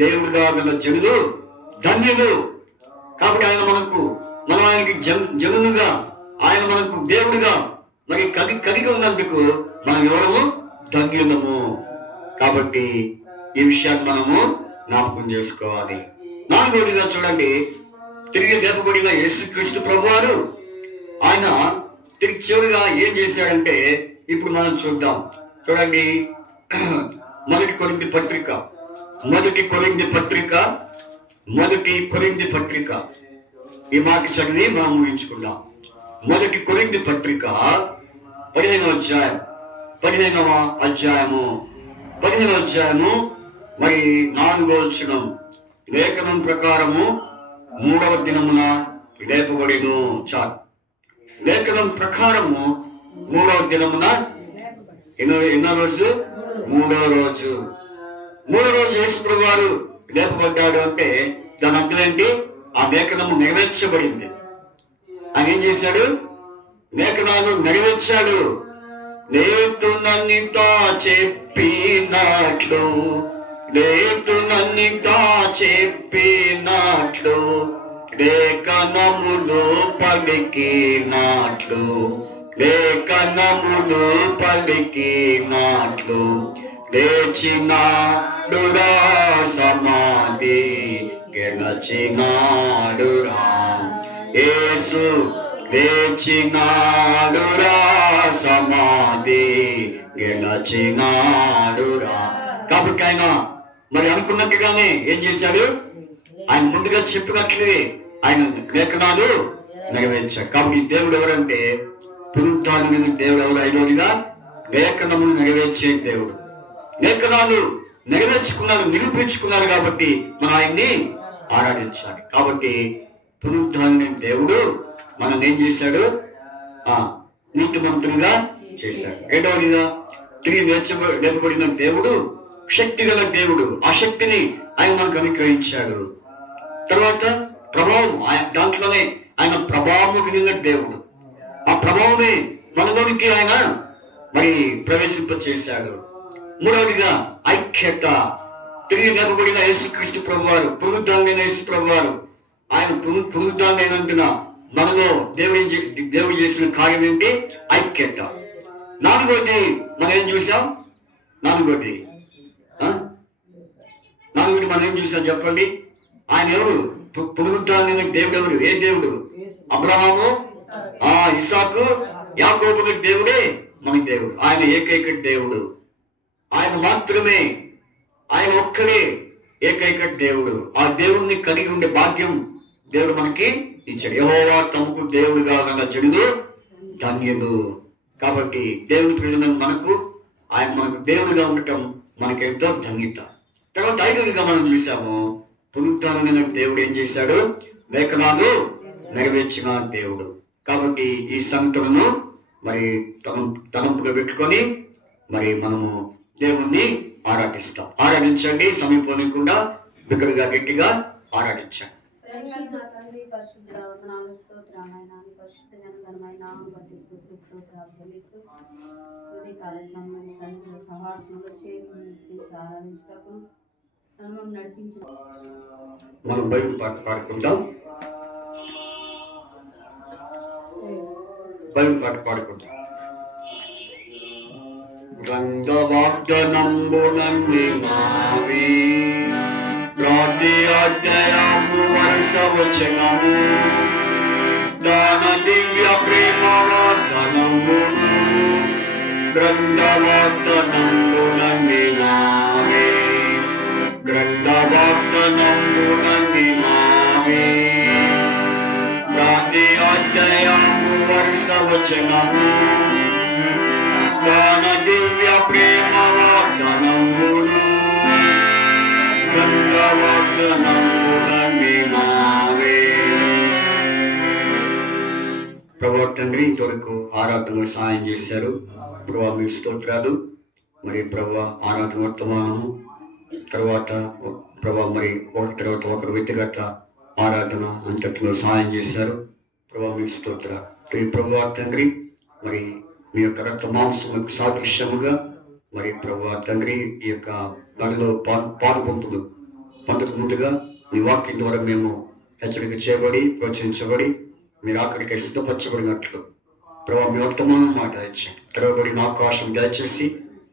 దేవుడుగా గల జనులు ధన్యులు. కాబట్టి ఆయన మనం ఆయనకి జనులుగా, ఆయన మనకు దేవుడుగా మరి కలిగి ఉన్నందుకు మనం ఎవరము? ధన్యులము. కాబట్టి ఈ విషయాన్ని మనము జ్ఞాపకం చేసుకోవాలి. నాలుగోదిగా చూడండి, తిరిగి లేపబడిన యేసుక్రీస్తు ప్రభువారు ఆయన తిరిగి చివరిగా ఏం చేశాడంటే ఇప్పుడు మనం చూద్దాం. చూడండి, మొదటి కొరింథీ పత్రిక ఈ మాట చదివి మనం ముగించుకుందాం. మొదటి కొరింథీ పత్రిక 15వ అధ్యాయము మరి 4వ వచనం. లేఖనం ప్రకారము 3వ దినమున లేపబడిను. చాలు. లేఖనం ప్రకారము 3వ దినమున ఎన్నో రోజు? 3వ రోజు. 3వ రోజు యేసుప్రభు వారు లేపబడ్డాడు అంటే దాని అర్థం ఏంటి? ఆ లేఖనము నెరవేర్చబడింది. ఆయన ఏం చేశాడు? లేఖనాలు నెరవేర్చాడు. లేఖనములో చెప్పినట్లు లేఖనములు పలికినట్లు లేచినాడురా, సమాధి గెలచినాడురా, యేసు లేచినాడురా, సమాధి గెలచినాడురా. కాబట్టి ఆయన మరి అనుకున్నట్టుగానే ఏం చేశాడు? ఆయన ముందుగా చెప్పినట్లే ఆయన లేఖనాలు నెరవేర్చాడు. కాబట్టి దేవుడు ఎవరంటే పునరుత్థానం దేవుడు ఎవరు? ఐదోదిగా లేఖనములు నెరవేర్చే దేవుడు. లేఖనాలు నెరవేర్చుకున్నారు, నిరూపించుకున్నారు కాబట్టి మనం ఆయన్ని ఆరాధించాలి. కాబట్టి పునరుత్థానం దేవుడు మనం ఏం చేశాడు? నీతిమంతులుగా చేశాడు. రెండవదిగా తిరిగి లేపబడిన దేవుడు శక్తి గల దేవుడు. ఆ శక్తిని ఆయన మనకు అనుగ్రహించాడు. తర్వాత ప్రభావం, దాంట్లోనే ఆయన ప్రభావం కలిగిన దేవుడు. ఆ ప్రభావమే మనలోనికి ఆయన మరి ప్రవేశింపచేశాడు. మూడవదిగా ఐక్యత. తిరిగి లేపబడిన యేసుక్రీస్తు ప్రభువారు, పునరుద్ధానుడైన యేసు ప్రభువారు, ఆయన పునరుద్ధానుడైనందున మనలో దేవుడు చేసిన కార్యం ఏంటి? ఐక్యత. నాలుగోది మనం ఏం చూసాం? నాలుగోది మనం ఏం చూసాం చెప్పండి? ఆయన ఎవరు? పునరుద్ధానుడైన దేవుడు ఎవరు? ఏ దేవుడు? అబ్రహాము, ఇస్సాకు, యాకోబుల దేవుడే మన దేవుడు. ఆయన ఏకైక దేవుడు. ఆయన మాత్రమే, ఆయన ఒక్కరే ఏకైక దేవుడు. ఆ దేవుడిని కలిగి ఉండే భాగ్యం దేవుడు మనకి ఇచ్చాడు. యెహోవా తమకు దేవుడుగా గల జనులు ధన్యులు. కాబట్టి దేవుని ప్రజలను ఆయన మనకు దేవుడిగా ఉండటం మనకెంతో ధన్యత. తర్వాత ఐదవదిగా మనం చూసాము, పునరుత్థానుడైన దేవుడు ఏం చేశాడు? లేఖనాలు నెరవేర్చిన దేవుడు. కాబట్టి ఈ సంగతులను మరి తలంపుగా పెట్టుకొని మరి మనము దేవుణ్ణి ఆరాధించండి. సమీపంగా బిగ్గరగా గట్టిగా ఆరాధించండి. మనం బైబిల్ పాట పాడుకుంటాం. గ్రంథవాగ్దానంబునన్ని నావి ప్రతి అధ్యాయము వరుసవచనము దాన దివ్య ప్రేమ వాగ్దానంబును గ్రంథవాగ్దానంబునన్ని నావి ప్రతి అధ్యాయము వరుసవచనము దాన దివ్య ప్రేమ వాగ్దానంబును గ్రంథవాగ్దానంబునన్ని నావి. ప్రభువా తండ్రి, ఇంతవరకు ఆరాధనలో సహాయం చేశారు. ప్రభువా మీ స్తోత్రాలు. మరి ప్రభువా ఆరాధన వర్తమానము తర్వాత ప్రభా మరి ఒకరి తర్వాత ఒకరు వ్యక్తిగత ఆరాధన అంతట్లో సహాయం చేశారు. ప్రభా మీ స్తోత్ర. ప్రభువా తండ్రి, మరి మీ యొక్క రక్త మాంసములకు సాదృశ్యముగా మరి ప్రభువా తండ్రి ఈ యొక్క దానిలో పాలు పంపుకు ముందుగా మీ వాక్యం ద్వారా మేము హెచ్చరిక చేయబడి ప్రోత్సహించబడి మీరు అక్కడికి సిద్ధపరచబడినట్లు ప్రభావ మీ వర్తమానం మాట ఇచ్చారు. తెరవబడిన అవకాశం దయచేసి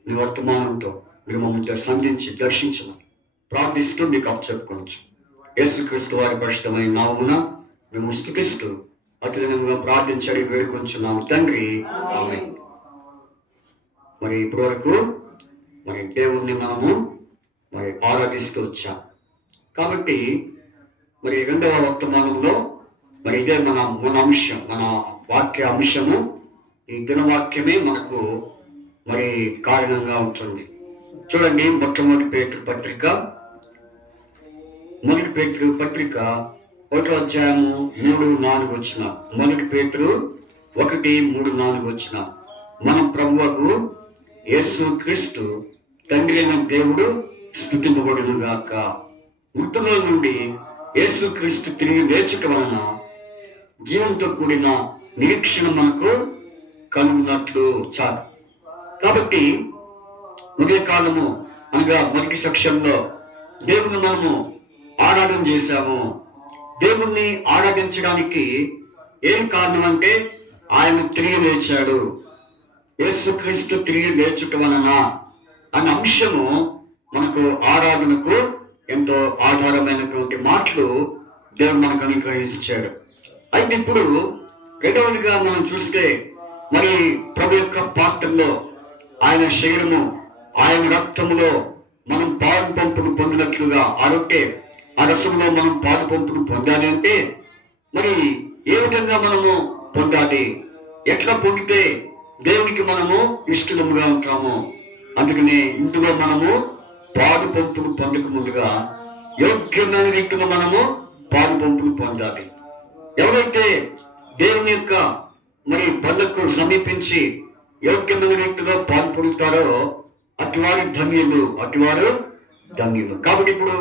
మీ వర్తమానంతో మీరు మమ్మల్ని సంధించి దర్శించమని ప్రార్థిస్తూ మీకు అప్పచెప్పుకోవచ్చు. యేసుక్రీస్తు వారి పరిశుద్ధమైన నామమున మేము స్తుతిస్తూ అతిగా ప్రార్థించడి వేడుకొంచున్నాము తండ్రి. ఆమేన్. మరి ఇప్పటి వరకు మరి దేవుణ్ణి మనము మరి ఆరాధిస్తూ వచ్చాం. కాబట్టి మరి రెండవ వర్తమానంలో మరి ఇదే మన అంశం, మన వాక్య అంశము. ఈ దినవాక్యమే మనకు మరి కారణంగా ఉంటుంది. చూడండి, మొట్టమొదటి పేతురు పత్రిక 1 అధ్యాయము 3-4 వచ్చిన. 1 పేతురు 1:3-4 వచ్చిన. మన ప్రభువుకు యేసు క్రీస్తు తండ్రి అయిన దేవుడు స్తుతింపబడును గాక. మృతుల నుండి యేసు క్రీస్తు తిరిగి లేచుట వలన జీవంతో కూడిన నిరీక్షణ మనకు కలుగునట్లు చాలు. కాబట్టి ఉదయ కాలము అనగా మొదటి సెక్షన్లో దేవుని మనము ఆరాధన చేశాము. దేవుణ్ణి ఆరాధించడానికి ఏం కారణం అంటే ఆయన తిరిగి లేచాడు, యేసుక్రీస్తు తిరిగి లేచుట వలన అన్న అంశము మనకు ఆరాధనకు ఎంతో ఆధారమైనటువంటి మాటలు దేవుడు మనకు అనుగ్రహించాడు. అయితే ఇప్పుడు రెండవదిగా మనం చూస్తే మరి ప్రభు యొక్క పాత్రలో ఆయన శరీరము, ఆయన రక్తములో మనం పాలు పంపును పొందినట్లుగా ఆ రసంలో మనం పాలు పంపును పొందాలి అంటే మరి ఏ విధంగా మనము పొందాలి, ఎట్లా పొందితే దేవునికి మనము ఇష్టముగా ఉంటాము. అందుకనే ఇందులో మనము పాలు పంపును పొందక ముందుగా యోగ్యమైన రీతిలో మనము పాలు పంపును పొందాలి. ఎవరైతే దేవుని యొక్క మరి బంధకు సమీపించి యోగ్యమైన రీతిలో పాలు పొందుతారో అటువారు ధన్యులు. కాబట్టి ఇప్పుడు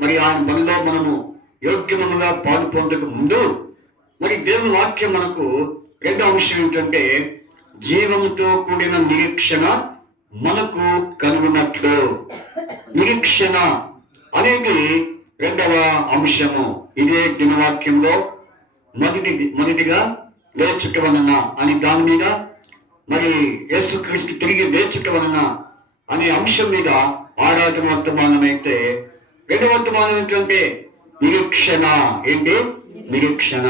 మరి ఆయన బంధంలో మనము యోగ్యముగా పాలు పొందక ముందు మరి దేవుని వాక్యం మనకు రెండో అంశం ఏంటంటే జీవంతో కూడిన నిరీక్షణ మనకు కలుగునట్లు. నిరీక్షణ అనేది రెండవ అంశము. ఇదే దినవాక్యంలో మొదటిగా లేచుట వలన అని దాని మీద మరి యేసుక్రీస్తు తిరిగి లేచుట వలన అనే అంశం మీద ఆరాధన వర్తమానం అయితే, రెండవ వర్తమానం ఏంటంటే నిరీక్షణ. ఏంటి? నిరీక్షణ.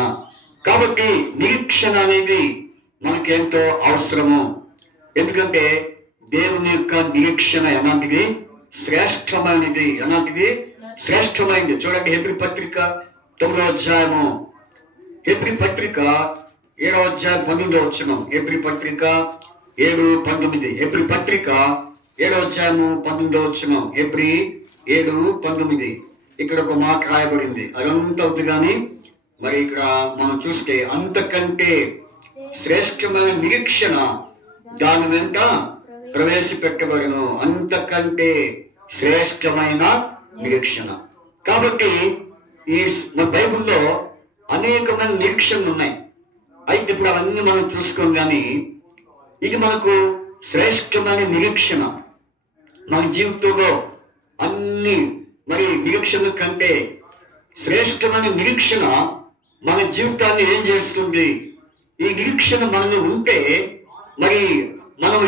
కాబట్టి నిరీక్షణ అనేది మనకి ఎంతో అవసరము. ఎందుకంటే దేవుని యొక్క నిరీక్షణ ఎలాంటిది? శ్రేష్టమైనది. ఎలాంటిది? శ్రేష్టమైనది. చూడండి, హెబ్రీ పత్రిక 9వ అధ్యాయము, హెబ్రీ పత్రిక 7వ అధ్యాయం 12వ వచనం. హెబ్రీ పత్రిక 7:19. హెబ్రీ పత్రిక 7వ అధ్యాయము 19వ వచనం. హెబ్రీ 7:19. ఇక్కడ ఒక మాట రాయబడింది. అదంతా అవుతుంది కానీ మరి ఇక్కడ మనం చూస్తే అంతకంటే శ్రేష్టమైన నిరీక్షణ దాని వెంట ప్రవేశపెట్టబడను. అంతకంటే శ్రేష్టమైన నిరీక్షణ. కాబట్టి ఈ బైబిల్లో అనేకమైన నిరీక్షణలు ఉన్నాయి. అయితే ఇప్పుడు అవన్నీ మనం చూసుకోం కానీ ఇది మనకు శ్రేష్టమైన నిరీక్షణ. మన జీవితంలో అన్ని మరి నిరీక్షణ కంటే శ్రేష్టమైన నిరీక్షణ మన జీవితాన్ని ఏం చేస్తుంది? ఈ నిరీక్షణ మనలో ఉంటే మరి మనం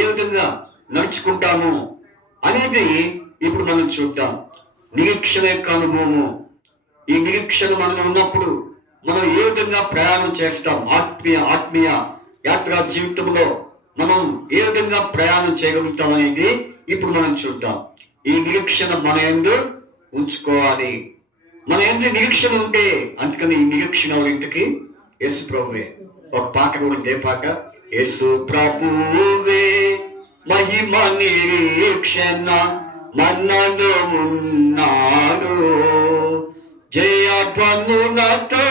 ఏ విధంగా నడుచుకుంటాము అనేది ఇప్పుడు మనం చూద్దాం. నిరీక్షణ యొక్క అనుభవము. ఈ నిరీక్షణ మనలో ఉన్నప్పుడు మనం ఏ విధంగా ప్రయాణం చేస్తాం? ఆత్మీయ యాత్రా జీవితంలో మనం ఏ విధంగా ప్రయాణం చేయగలుగుతాం అనేది ఇప్పుడు మనం చూద్దాం. ఈ నిరీక్షణ మన యందు ఉంచుకోవాలి. మన యందు నిరీక్షణ ఉంటే, అందుకని ఈ నిరీక్షణ ఇంటికి యేసు ప్రభువే. ఒక పాట కూడా ఏ పాట? యేసు ప్రభువే మహిమ నిరీక్షణ మనలో ఉన్నాడు, జయధ్వనులతో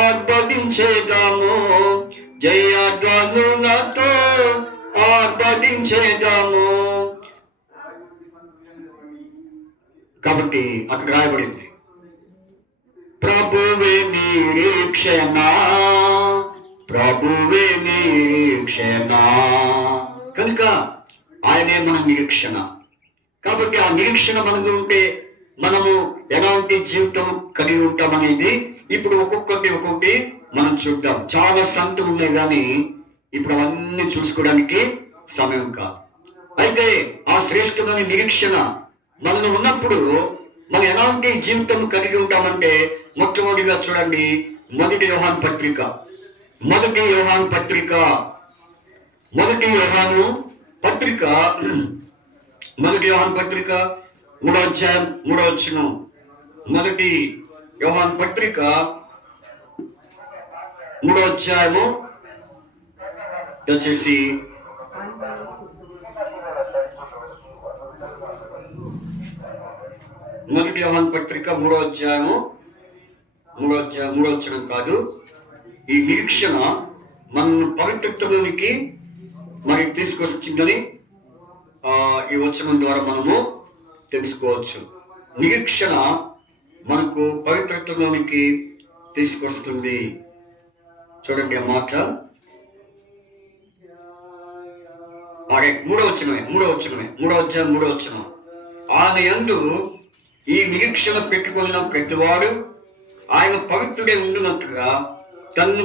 ఆర్భటించేదాము, జయధ్వనులతో ఆర్భటించేదాము. కాబట్టి అక్కడ రాయబడింది ప్రభువే నిరీక్షణ, ప్రభువే నిరీక్షణ. కనుక ఆయనే మన నిరీక్షణ. కాబట్టి ఆ నిరీక్షణ మనకు ఉంటే మనము ఎలాంటి జీవితం కలిగి ఉంటాం అనేది ఇప్పుడు ఒక్కొక్కటి మనం చూద్దాం. చాలా సంతులు ఉన్నాయి కానీ ఇప్పుడు అవన్నీ చూసుకోవడానికి సమయం కాదు. అయితే ఆ శ్రేష్టమైన నిరీక్షణ మనలో ఉన్నప్పుడు మనం ఎలాంటి జీవితం కలిగి ఉంటామంటే, మొట్టమొదటిగా చూడండి, మొదటి యోహాను పత్రిక మొదటి యోహాను పత్రిక 3వ అధ్యాయం 3వ వచనం. మొదటి యోహాను పత్రిక 3వ అధ్యాయము వచ్చేసి మొదటి యోహాను పత్రిక 3వ అధ్యాయము 3వ వచనం కాదు, ఈ నిరీక్షణ మనల్ని పవిత్రత్వంలోనికి మరి తీసుకొచ్చిందని ఈ వచనం ద్వారా మనము తెలుసుకోవచ్చు. నిరీక్షణ మనకు పవిత్రత్వంలోనికి తీసుకొస్తుంది. చూడండి ఆ మాట. 3వ అధ్యాయం 3వ వచనం. ఆయన యందు ఈ నిరీక్షణ పెట్టుకున్న ప్రతివాడు ఆయన పవిత్రుడే ఉండునట్టుగా తన్ను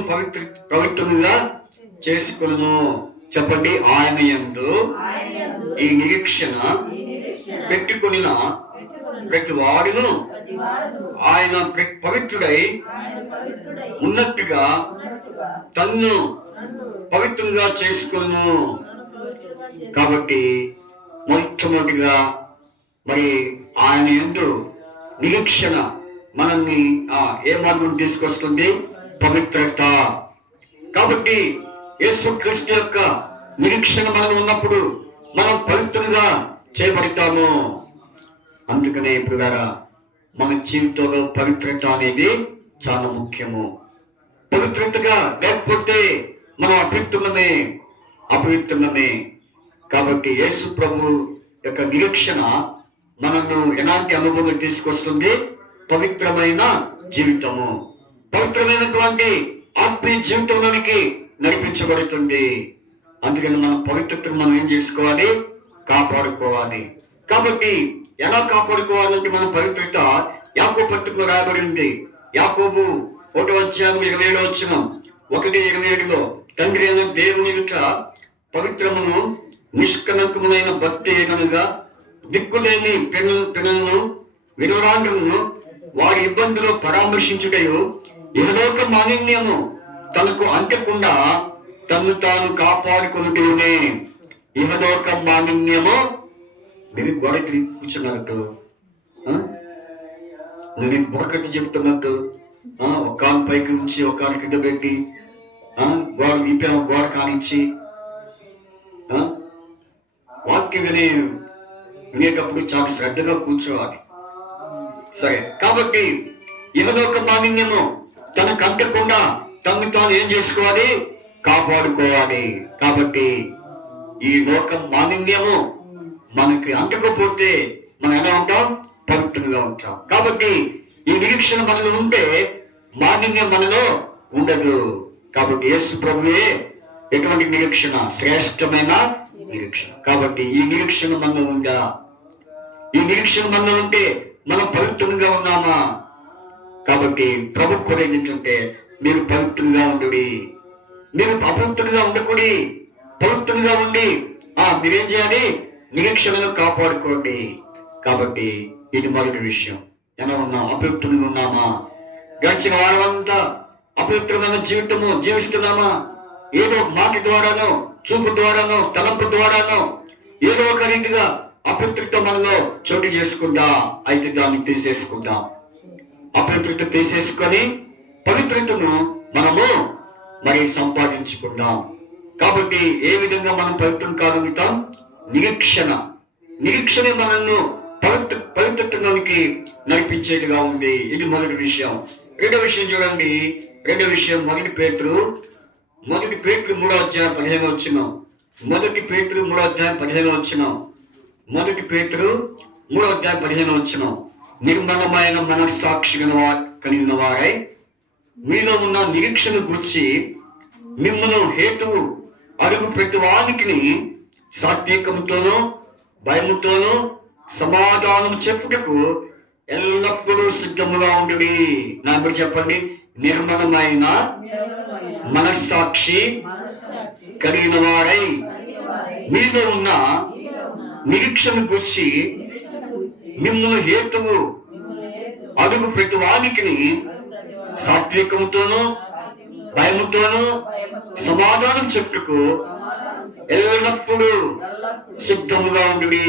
పవిత్రునిగా చేసుకొనును. చెప్పండి, ఆయన యందు ఈ నిరీక్షణ పెట్టుకొనిన ప్రతి వాడును ఆయన పవిత్రుడై ఉన్నట్టుగా తన్ను పవిత్రునిగా చేసుకొనును. కాబట్టి మొట్టమొదటిగా మరి ఆయన యందు నిరీక్షణ మనల్ని ఏ మార్గం తీసుకొస్తుంది? పవిత్రత. కాబట్టి యేసుక్రీస్తు యొక్క నిరీక్షణ మనం ఉన్నప్పుడు మనం పవిత్రంగా చేయబడతాము. అందుకనే ప్రియులారా, మన జీవితంలో పవిత్రత అనేది చాలా ముఖ్యము. పవిత్రతగా లేకపోతే మనం అపవిత్రమే. కాబట్టి యేసు ప్రభు యొక్క నిరీక్షణ మనను ఎలాంటి అనుభవం తీసుకొస్తుంది? పవిత్రమైన జీవితము, పవిత్రమైనటువంటి ఆత్మీయ జీవితంలోనికి నడిపించబడుతుంది. అందుకని మన పవిత్రతను మనం ఏం చేసుకోవాలి? కాపాడుకోవాలి. కాబట్టి ఎలా కాపాడుకోవాలంటే మన పవిత్రత యాకోబు పత్రికలో రాయబడింది. యాకోబు 1వ అధ్యాయం 27వ వచనం, 1:27లో తండ్రి అయిన దేవుని యొక్క పవిత్రమును నిష్కలంకములైన భక్తి కనుగా దిక్కులేని పిల్లలను విధవరాంగులను వారి ఇబ్బందులు పరామర్శించుటయు ఇహలోక మాలిన్యము తనకు అంటకుండా తను తాను కాపాడుకున్నట్టునే. ఇహలోక మాలిన్యము, మీరు గోడకి కూర్చున్నట్టు, నేను బొరకట్టి చెప్తున్నట్టు, ఒక పైకి ఉంచి ఒక కింద పెట్టి గోడ గోడ కానిచ్చి వాక్యం వినేటప్పుడు చాలా శ్రద్ధగా కూర్చోవాలి. సరే, కాబట్టి ఇహలోక మాలిన్యము తనకు అంటకుండా తను తాను ఏం చేసుకోవాలి? కాపాడుకోవాలి. కాబట్టి ఈ లోక మాలిన్యము మనకి అంటకపోతే మనం ఎలా ఉంటాం? పవిత్రంగా ఉంటాం. కాబట్టి ఈ నిరీక్షణ మనలో ఉంటే మాలిన్యం మనలో ఉండదు. కాబట్టి యేసు ప్రభువే ఎటువంటి నిరీక్షణ? శ్రేష్టమైన నిరీక్షణ. కాబట్టి ఈ నిరీక్షణ మనలో ఉందా? ఈ నిరీక్షణ మనలో ఉంటే మనం పవిత్రంగా ఉన్నామా? కాబట్టి ప్రభు కోరేది ఏంటంటే మీరు పవిత్రంగా ఉండుడి, మీరు అపవిత్రంగా ఉండకూడి, పవిత్రంగా ఉండి మీరేం చేయాలి? నిరీక్షణను కాపాడుకోండి. కాబట్టి ఇది మొదటి విషయం. ఎలా ఉన్నాం? అపవిత్రంగా ఉన్నామా? గడిచిన వారమంతా అపవిత్రమైన జీవితము జీవిస్తున్నామా? ఏదో మాట ద్వారానో, చూపు ద్వారానో, తలంపు ద్వారానో ఏదో ఒక రీతిగా అపవిత్రత మనలో చోటు చేసుకుంటా అయితే దాన్ని తీసేసుకుంటాం. అపవిత్రత తీసేసుకొని పవిత్రతను మనము మరి సంపాదించుకుందాం. కాబట్టి ఏ విధంగా మనం పవిత్రం కాగలుగుతాం? నిరీక్షణ మనల్ని పవిత్రతలోనికి నడిపించేదిగా ఉంది. ఇది మొదటి విషయం. రెండో విషయం చూడండి. రెండో విషయం మొదటి పేతురు 3వ అధ్యాయం 15వ వచనం. మొదటి పేతురు 3వ అధ్యాయం 15వ వచనం. మొదటి పేతురు 3వ అధ్యాయం 15వ వచనం. నిర్మలమైన మనస్సాక్షి కలిగిన వారై మీలో ఉన్న నిరీక్షణ గురించి మిమ్మల్ని హేతువు అడుగు ప్రతి వానికి సాత్వికంతోనూ భయముతోనూ సమాధానం చెప్పుటకు ఎల్లప్పుడూ సిద్ధముగా ఉండుడి. నా గురించి చెప్పండి. నిర్మలమైన మనస్సాక్షి కలిగిన వారై మీలో ఉన్న నిరీక్షణ గురించి మిమ్మల్ని హేతువు అడుగు ప్రతి వానికి సాత్వికముతోనూ భయముతోనూ సమాధానం చెప్పుటకు ఎల్లప్పుడూ సిద్ధముగా ఉండి.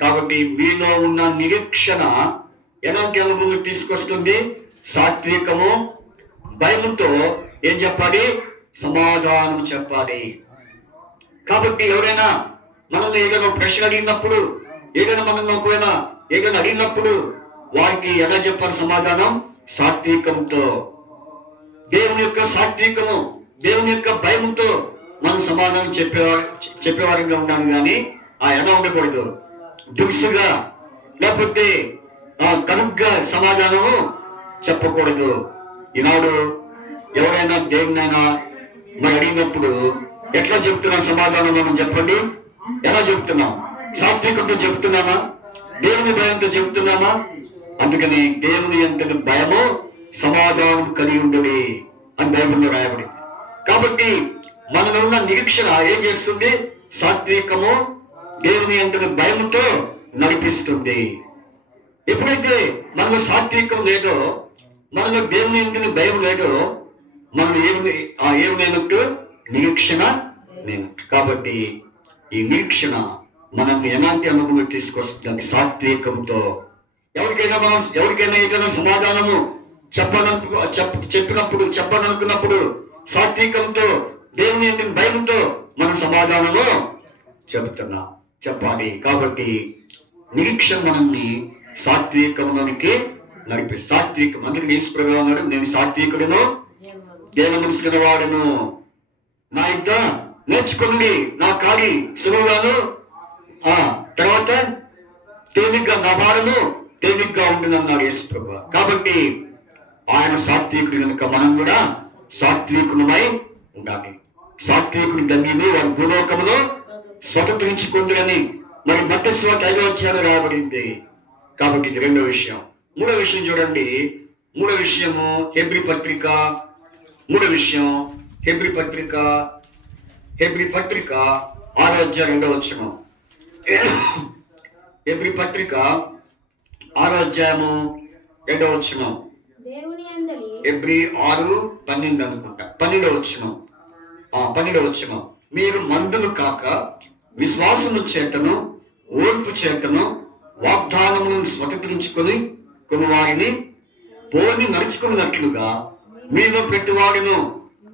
కాబట్టి మీలో ఉన్న నిరీక్షణ ఎలాంటి అనుభవం తీసుకొస్తుంది? సాత్వికము, భయముతో ఏం చెప్పాలి? సమాధానం చెప్పాలి. కాబట్టి ఎవరైనా మనల్ని ఏదైనా ప్రశ్న అడిగినప్పుడు, ఏదైనా మనల్ని ఒకవేళ ఏదైనా అడిగినప్పుడు వారికి ఎలా చెప్పాలి సమాధానం? సాత్వికంతో. దేవుని యొక్క సాత్వికము, దేవుని యొక్క భయంతో మనం సమాధానం చెప్పేవారిగా ఉండాలి. కానీ ఎలా ఉండకూడదు? దురుసుగా లేకపోతే కనుగ్గా సమాధానము చెప్పకూడదు. ఈనాడు ఎవరైనా దేవునైనా మరి అడిగినప్పుడు ఎట్లా చెప్తున్నాం సమాధానం? మనం చెప్పండి, ఎలా చెప్తున్నాం? సాత్వికంతో చెప్తున్నామా? దేవుని భయంతో చెప్తున్నామా? అందుకని దేవుని ఎంతటి భయము సమాధానం కలిగి ఉండేది అని బైబిల్లో రాయబడింది. కాబట్టి మనలో ఉన్న నిరీక్షణ ఏం చేస్తుంది? సాత్వికము, దేవుని ఎంతటి భయముతో నడిపిస్తుంది. ఎప్పుడైతే మనలో సాత్వికం లేదో, మనలో దేవుని ఎంతటి భయం లేదో, మనం ఏమైనట్టు? నిరీక్షణ లేనట్టు. కాబట్టి ఈ నిరీక్షణ మనల్ని ఎలాంటి అనుభవం తీసుకొస్తుంది? సాత్వికంతో. ఎవరికైనా ఏదైనా సమాధానము చెప్పాలనుకున్నప్పుడు సాత్వికంతో, దేవుని భయంతో మనం సమాధానము చెప్పాలి. కాబట్టి నిరీక్షణ మనల్ని సాత్వికంలోనికి నడిపిస్తుంది. సాత్వికం అందుకే యేసుప్రభువు అన్నాడు, నేను సాత్వికుడును, దేవుని మనసుకున్న వాడును, నా యుద్ధ నేర్చుకోండి, నా కాడి సులువుగాను, తర్వాత తేలిగ్గా, నా భారము తేలిగ్గా ఉంటుందన్నాడు యేసుప్రభువు. కాబట్టి ఆయన సాత్వికుడు కనుక మనం కూడా సాత్వికులమై ఉండాలి. సాత్వికుడు ధన్యులు, వారి భూలోకములో స్వతంత్రించుకుందని మరి మత్తయి సువార్త 5వ అధ్యాయంలో రాయబడింది. కాబట్టి ఇది రెండో విషయం. మూడో విషయం చూడండి. మూడో విషయము హెబ్రీ పత్రిక 6వ అధ్యాయం 2వ వచనం. హెబ్రీ పత్రిక 6వ అధ్యాయము 2వ వచనం. హెబ్రీ 6:12 అనుకుంటా, 12వ వచనం. మీరు మందులు కాక విశ్వాసము చేతను ఓర్పు చేతను వాగ్దానములను స్వతంత్రించుకొని కొనువారిని పోని నడుచుకున్నట్లుగా మీలో ప్రతివాడును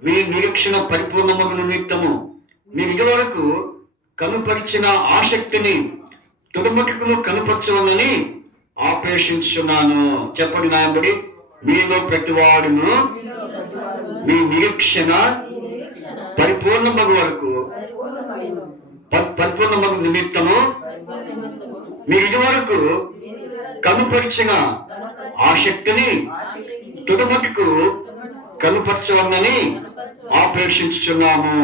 మీ నిరీక్షణ పరిపూర్ణమగు నిమిత్తము మీరు ఇదివరకు కనుపరిచిన ఆసక్తిని తుదముట్టుకును కనుపరచవలని ఆపేక్షించున్నాను. చెప్పండి నాయబడి, మీలో ప్రతివాడును మీ నిరీక్షణ పరిపూర్ణమగు వరకు పరిపూర్ణమగు నిమిత్తము మీరు ఇదివరకు కనుపరిచిన ఆసక్తిని తుదమటుకు కనుపరచవలని ఆపేక్షించుచున్నాము.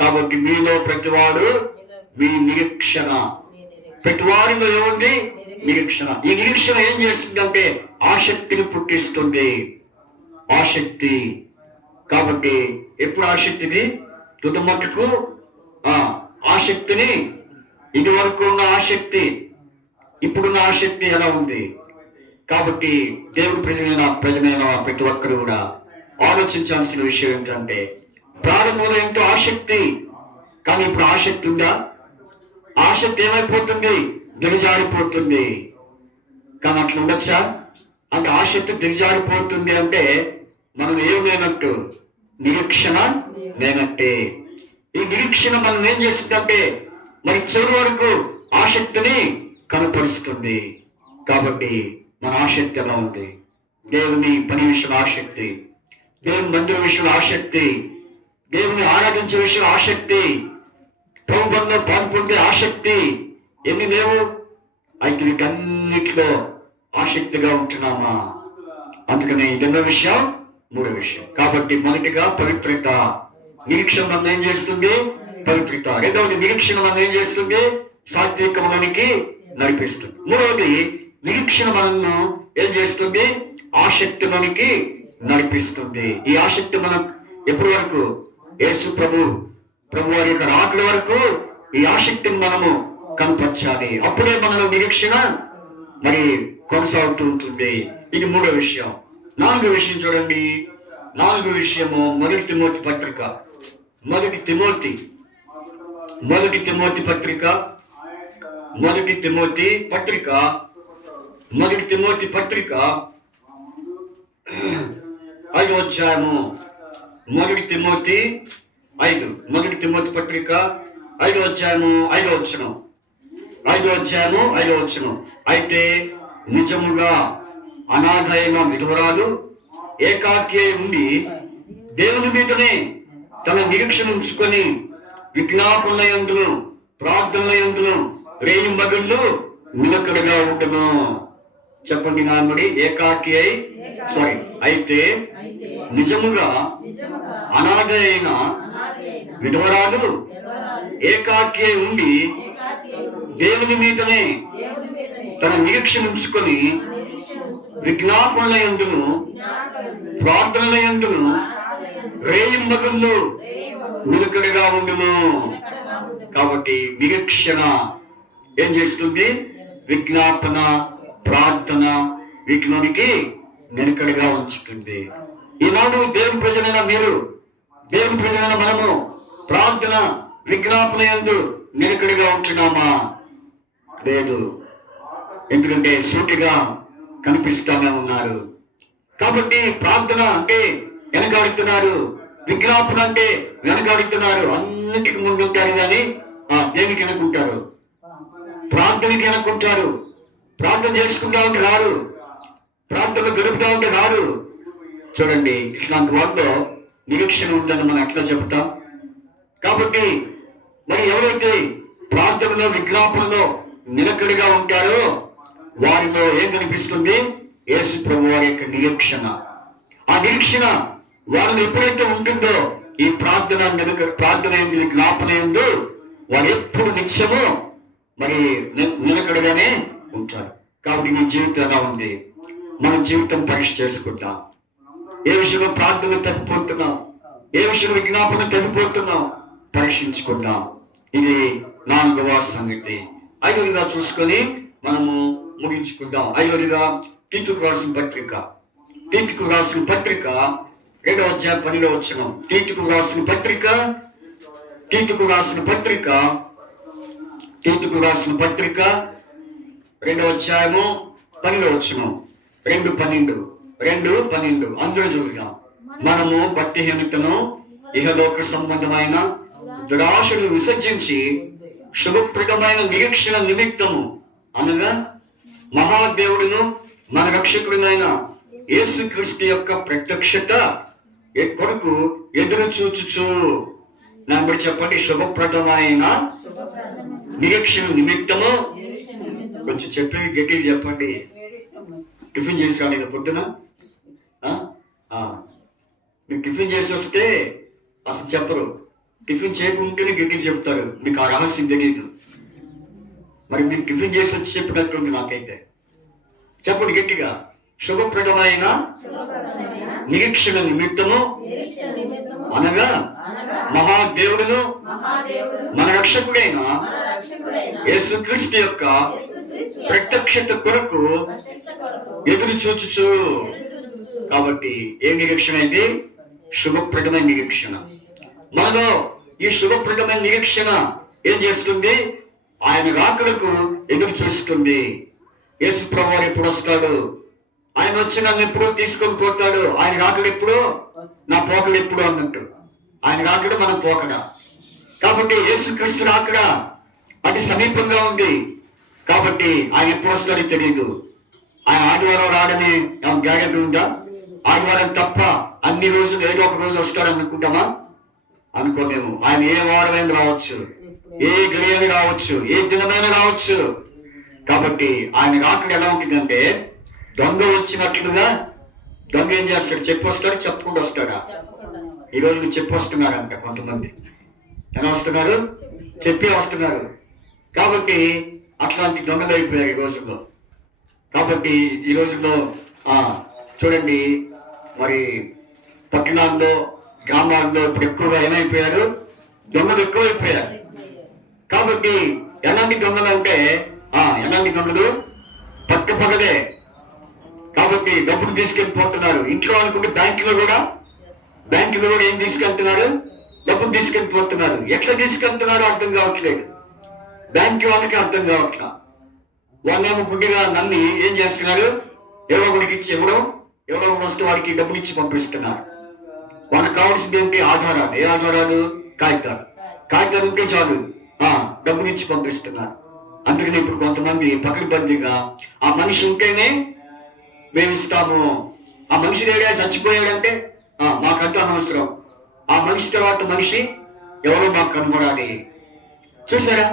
కాబట్టి మీలో ప్రతివాడు మీ నిరీక్షణ, ప్రతివాడిలో ఏముంది? నిరీక్షణ. ఈ నిరీక్షణ ఏం చేస్తుందంటే ఆసక్తిని పుట్టిస్తుంది. ఆసక్తి. కాబట్టి ఎప్పుడు ఆసక్తిది? తుదమటుకు ఆసక్తిని, ఇది వరకు ఉన్న ఆసక్తి, ఇప్పుడున్న ఆసక్తి ఎలా ఉంది? కాబట్టి దేవుడి ప్రజలైన ప్రతి ఒక్కరు కూడా ఆలోచించాల్సిన విషయం ఏంటంటే, ప్రారంభంలో ఎంతో ఆసక్తి, కానీ ఇప్పుడు ఆసక్తి ఉందా? ఆసక్తి ఏమైపోతుంది? దిగజారిపోతుంది. కానీ అట్లా ఉండొచ్చా? అంటే ఆసక్తి దిగజారిపోతుంది అంటే మనం ఏం లేనట్టు? నిరీక్షణ లేనట్టే. ఈ నిరీక్షణ మనం ఏం చేస్తుందంటే మరి చివరి వరకు ఆసక్తిని కనపరుస్తుంది. కాబట్టి మన ఆసక్తి ఎలా ఉంది? దేవుని పని విషయంలో ఆసక్తి, దేవుని మందిర విషయంలో ఆసక్తి, దేవుని ఆరాధించే విషయంలో ఆసక్తి, ప్రభుత్వంలో పాల్పొందే ఆసక్తి ఎన్ని లేవు? అయితే వీటన్నిటిలో ఆసక్తిగా ఉంటున్నామా? అందుకని ఇదన్న విషయం, మూడో విషయం. కాబట్టి మొదటిగా పవిత్రత. నిరీక్షణ మనం ఏం చేస్తుంది? పవిత్రత. రెండవది నిరీక్షణ మనం ఏం చేస్తుంది? సాత్వికములోనికి నడిపిస్తుంది. మూడవది నిరీక్షణ మనల్ని ఏం చేస్తుంది? ఆసక్తిలోనికి నడిపిస్తుంది. ఈ ఆసక్తి మనం ఎప్పటి వరకు? యేసు ప్రభు వారి యొక్క రాకడ వరకు ఈ ఆసక్తిని మనము కనపరచాలి. అప్పుడే మనలో నిరీక్షణ మరి కొనసాగుతూ ఉంటుంది. ఇది మూడో విషయం. నాలుగో విషయం చూడండి. నాలుగో విషయము మొదటి తిమోతి పత్రిక మొదటి తిమోతి పత్రిక మొదటి తిమోతి పత్రిక 5వ అధ్యాయము మొదటి తిమోతి పత్రిక 5వ అధ్యాయము 5వ వచనం. అయితే నిజముగా అనాథైన విధవరాలు ఏకాకి అయి ఉండి దేవుని మీదనే తన నిరీక్షణ ఉంచుకొని విజ్ఞాపనల యందును ప్రార్థనల యందును రేయింబగళ్ళు నిలకడగా ఉంటును. చెప్పండి నాన్నడి. అయితే నిజముగా అనాథ అయిన విధవరాలు ఏకాకి అయి ఉండి దేవుని మీదనే తన నిరీక్షణ ఉంచుకొని విజ్ఞాపనల యందును ప్రార్థనల యందును రేయింబగళ్ళు నిలకడగా ఉండును. కాబట్టి నిరీక్షణ ఏం చేస్తుంది? విజ్ఞాపన, ప్రార్థన వీటిలోనికి నిలకడగా ఉంచుతుంది. ఈనాడు దేవుని ప్రజలైన మీరు, దేవుని ప్రజలైన మనము ప్రార్థన, విజ్ఞాపన యందు నిలకడగా ఉంటున్నామా? లేదు. ఎందుకంటే సూటిగా కనిపిస్తానే ఉన్నారు. కాబట్టి ప్రార్థన అంటే వెనకాడుతున్నారు, విజ్ఞాపన అంటే వెనకాడుతున్నారు. అన్నిటికి ముందుంటారు కానీ దేనికి వెనకుంటారు? ప్రార్థనకి వెనక్కుంటారు. ప్రార్థన చేసుకుంటా ఉంటే రారు, ప్రార్థనలు గడుపుతా ఉంటే రారు. చూడండి, ఇట్లాంటి వాళ్ళలో నిరీక్షణ ఉందని మనం ఎట్లా చెప్తాం? కాబట్టి మరి ఎవరైతే ప్రార్థనలో, విజ్ఞాపనలో నిలకడగా ఉంటారో వారిలో ఏం కనిపిస్తుంది? యేసు ప్రభు వారి యొక్క నిరీక్షణ. ఆ నిరీక్షణ వారిని ఎప్పుడైతే ఉంటుందో ఈ ప్రార్థన విజ్ఞాపన యందు వారు ఎప్పుడు నిత్యము మరి నిలకడగానే ఉంటారు. కాబట్టి మీ జీవితం ఎలా ఉంది? మన జీవితం పరీక్ష చేసుకుంటాం. ఏ విషయంలో ప్రార్థన తప్పిపోతున్నాం, ఏ విషయంలో విజ్ఞాపన తప్పిపోతున్నాం, పరీక్షించుకుంటాం. ఇది 4వ సంగతి. 5వదిగా చూసుకొని మనము ముగించుకుందాం. 5వదిగా తీతుకు రాసిన పత్రిక 2వ అధ్యాయం 10వ వచనం. తీతుకు రాసిన పత్రిక 2వ అధ్యాయము 10వ వచనం. 2:12 అందరూ చూద్దాం. మనము భక్తిహీనతను, ఇహలోక సంబంధమైన దురాశను విసర్జించి శుభప్రదమైన నిరీక్షణ నిమిత్తము అనగా మహాదేవుడును మన రక్షకుడినైన యేసుక్రీస్తు యొక్క ప్రత్యక్షత కొరకు ఎదురు చూచుచు. బట్టి చెప్పండి. శుభప్రదమైన నిరీక్షణ నిమిత్తము. కొంచెం చెప్పి గట్టిగా చెప్పండి. టిఫిన్ చేసి రాలేదు పొద్దున? మీకు టిఫిన్ చేసి వస్తే అసలు చెప్పరు. టిఫిన్ చేయకుంటేనే గట్టిగా చెప్తారు. మీకు ఆ రహస్యం తెలియదు. మరి మీరు టిఫిన్ చేసి వచ్చి చెప్పినట్టుంది నాకైతే. చెప్పండి గట్టిగా. శుభప్రదమైన నిరీక్షణ నిమిత్తము అనగా మహాదేవుడును మన రక్షకుడైన యేసుక్రీస్తు యొక్క ప్రత్యక్షత కొరకు ఎదురు చూచుచు. కాబట్టి ఏ నిరీక్షణ అయితే? శుభప్రదమైన నిరీక్షణ. మనలో ఈ శుభప్రదమైన నిరీక్షణ ఏం చేస్తుంది? ఆయన రాకడకు ఎదురు చూస్తుంది. యేసు ప్రభువు ఎప్పుడు వస్తాడు? ఆయన వచ్చి నన్ను ఎప్పుడు తీసుకొని పోతాడు? ఆయన రాకడ ఎప్పుడు? నా పోకడు ఎప్పుడు అన్నట్టు. ఆయన రాకడ మనం పోకడా. కాబట్టి యేసుక్రీస్తు రాకడ అతి సమీపంగా ఉంది. కాబట్టి ఆయన ఎప్పుడు వస్తాడో తెలియదు. ఆయన ఆదివారం రాడని గ్యారెంటీ ఉందా? ఆదివారం తప్ప అన్ని రోజులు ఏదో ఒక రోజు వస్తాడు అనుకుంటామా? అనుకోలేము. ఆయన ఏ వారమైనా రావచ్చు, ఏ గడియని రావచ్చు, ఏ దినమైనా రావచ్చు. కాబట్టి ఆయన రాకడ ఎలా ఉంటుందంటే దొంగ వచ్చినట్లుగా. దొంగ ఏం చేస్తాడు? చెప్పి వస్తాడు, చెప్పుకుంటూ వస్తాడా? ఈ రోజు చెప్పి వస్తున్నారంట కొంతమంది. ఎలా వస్తున్నారు? చెప్పి వస్తున్నారు. కాబట్టి అట్లాంటి దొంగలు అయిపోయారు ఈ రోజుల్లో. కాబట్టి ఈ రోజుల్లో చూడండి, మరి పట్టణాల్లో, గ్రామాల్లో ఇప్పుడు ఎక్కువగా ఏమైపోయారు? దొంగలు ఎక్కువైపోయారు. కాబట్టి ఎలాంటి దొంగలు అంటే ఎలాంటి దొంగలు? పక్కపక్కదే. కాబట్టి డబ్బులు తీసుకెళ్ళిపోతున్నారు. ఇంట్లో అనుకుంటే బ్యాంకులో కూడా ఏం తీసుకెళ్తున్నారు? డబ్బులు తీసుకెళ్ళిపోతున్నారు. ఎట్లా తీసుకెళ్తున్నారో అర్థం కావట్లేదు. బ్యాంక్ వాళ్ళకి అర్థం కావట్లా. వాళ్ళేమో గుడ్డిగా నన్ను ఏం చేస్తున్నారు, ఎవరో ఒకరికి ఇచ్చి ఎవరో వస్తే వాడికి డబ్బులు ఇచ్చి పంపిస్తున్నారు. వాళ్ళకి కావాల్సింది ఏంటి? ఆధారాలు. ఏ ఆధారాలు? కాగితాలు ఉంటే చాలు డబ్బులు ఇచ్చి పంపిస్తున్నారు. అందుకని ఇప్పుడు కొంతమంది పకడ్బందీగా ఆ మనిషి ఉంటేనే మేము ఇస్తాము, ఆ మనిషి ఏడా చచ్చిపోయాడంటే మాకంటూ అనవసరం, ఆ మనిషి తర్వాత మనిషి ఎవరో మాకు కనబడాలి. చూసారా?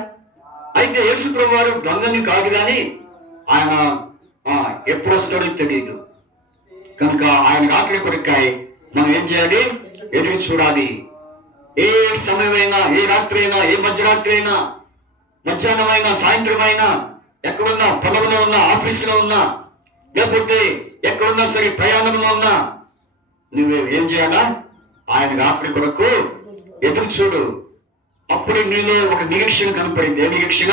అయితే యేసు ప్రభు వారు దొంగని కాదు కానీ ఆయన ఎప్పుడు వస్తాడో తెలియదు కనుక ఆయన రాకడి కొరకాయ మనం ఏం చేయాలి? ఎదురు చూడాలి. ఏ సమయమైనా, ఏ రాత్రి అయినా, ఏ మధ్యరాత్రి అయినా, మధ్యాహ్నం అయినా, సాయంత్రం అయినా, ఎక్కడున్నా, పొలంలో ఉన్నా, ఆఫీసులో ఉన్నా, లేకపోతే ఎక్కడున్నా సరే ప్రయాణంలో ఉన్నా, నువ్వు ఏం చేయాలా? ఆయన రాకడి కొరకు ఎదురు చూడు. అప్పుడు నీలో ఒక నిరీక్షణ కనపడింది. ఏ నిరీక్షణ?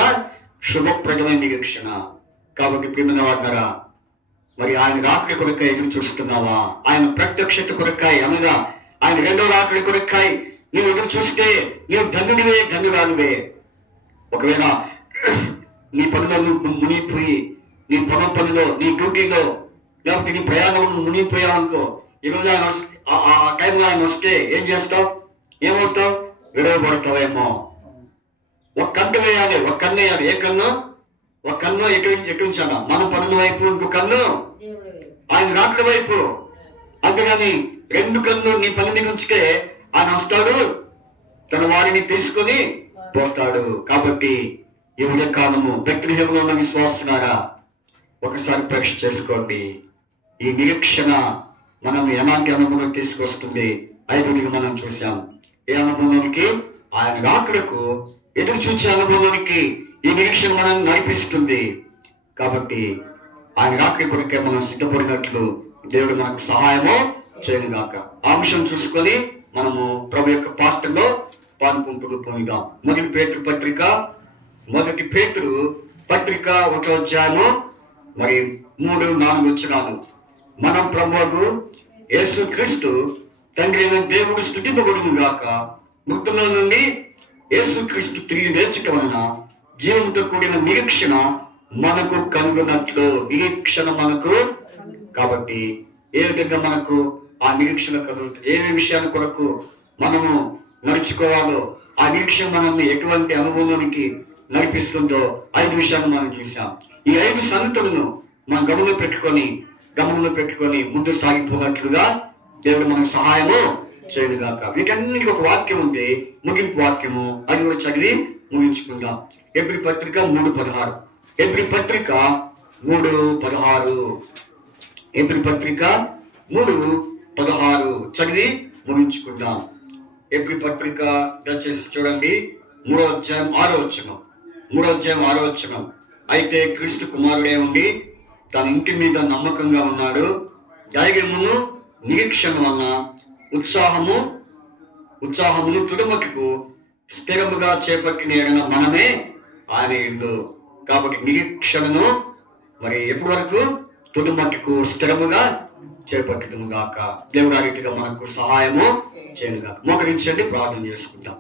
శుభప్రదమైన నిరీక్షణ. కాబట్టి ప్రియమైన వారులారా, మరి ఆయన రాకడి కొరకాయ ఎదురు చూస్తున్నావా? ఆయన ప్రత్యక్షత కొరకాయ అనగా ఆయన రెండో రాకడి కొరకాయ నీవు ఎదురు చూస్తే నీవు ధన్యుడివే, ధన్యురాలువే. ఒకవేళ నీ పనిలో మునిగిపోయి, నీ పొలం పనిలో, నీ డ్యూటీలో, లేకపోతే నీ ప్రయాణంలో మునిగిపోయావనుకో, ఈరోజు ఆయన ఆ టైంలో ఆయన వస్తే ఏం చేస్తావు? ఏమవుతావు? విడవబడతావేమో. ఒక కన్ను వేయాలి, ఒక కన్ను వేయాలి. ఏ కన్ను? ఒక కన్ను ఎటు ఉంచాలా? మన పనుల వైపు, ఇంకో కన్ను ఆయన రాకడి వైపు. అంతేగాని రెండు కన్ను నీ పని మీద ఉంచితే ఆయన వస్తాడు, తన వారిని తీసుకొని పోతాడు. కాబట్టి ఈ ఉదయకాలము బెత్లెహేములో ఉన్న విశ్వాసులారా, ఒకసారి పరీక్ష చేసుకోండి. ఈ నిరీక్షణ మనం ఎలాంటి అనుభవం తీసుకొస్తుంది? 5 మనం చూసాం. ఏ అనుభవంలోనికి? ఆయన రాకడకు ఎదురు చూచే అనుభవంలోనికి ఈ నిరీక్షణ మనం నడిపిస్తుంది. కాబట్టి ఆయన రాకడి కొరకే మనం సిద్ధపడినట్లు దేవుడు మనకు సహాయము చేయనుగాక. ఆ అంశం చూసుకొని మనము ప్రభు యొక్క పాత్రలో పాల్పొంపుడు పొందుదాం. మొదటి పేతురు పత్రిక 1 అధ్యాయము 3-4 వచనాలు. మనం ప్రభువు యేసు క్రీస్తు తండ్రి అయిన దేవుడు స్తుతింపబడును గాక. మృతుల నుండి యేసు క్రీస్తు తిరిగి లేచటం వలన జీవంతో కూడిన నిరీక్షణ మనకు కలుగునట్లు. నిరీక్షణ మనకు. కాబట్టి ఏ విధంగా మనకు ఆ నిరీక్షణ కలుగుతుంది, ఏ విషయాల కొరకు మనము నడుచుకోవాలో, ఆ నిరీక్షణ మనల్ని ఎటువంటి అనుభవంలోనికి నడిపిస్తుందో 5 విషయాలు మనం చూసాం. ఈ 5 సంగతులను మనం గమనంలో పెట్టుకొని ముందు సాగిపోయినట్లుగా దేవుడు మనకు సహాయము చేయనుగాక. వీటన్నిటికీ ఒక వాక్యం ఉంది, ముగింపు వాక్యము. అది కూడా చదివి ముగించుకుందాం. హెబ్రీ పత్రిక 3:16. హెబ్రీ పత్రిక 3:16. హెబ్రీ పత్రిక 3:16 చదివి ముగించుకుందాం. హెబ్రీ పత్రిక దయచేసి చూడండి. 3వ అధ్యాయం 6వ వచనం. అయితే క్రీస్తు కుమారుడే ఉండి తన ఇంటి మీద నమ్మకంగా ఉన్నాడు. ధైర్యమును నిరీక్షణ వలన ఉత్సాహమును తుదమట్టుకు స్థిరముగా చేపట్టిన ఎడల మనమే ఆయన ఇల్లు. కాబట్టి నిరీక్షణను మరి ఎప్పటి వరకు? తుదమట్టుకు స్థిరముగా చేపట్టుదుము గాక. దేవుడు ఆ రీతిగా మనకు సహాయము చేయను గాక. మోకరించండి, ప్రార్థన చేసుకుంటాం.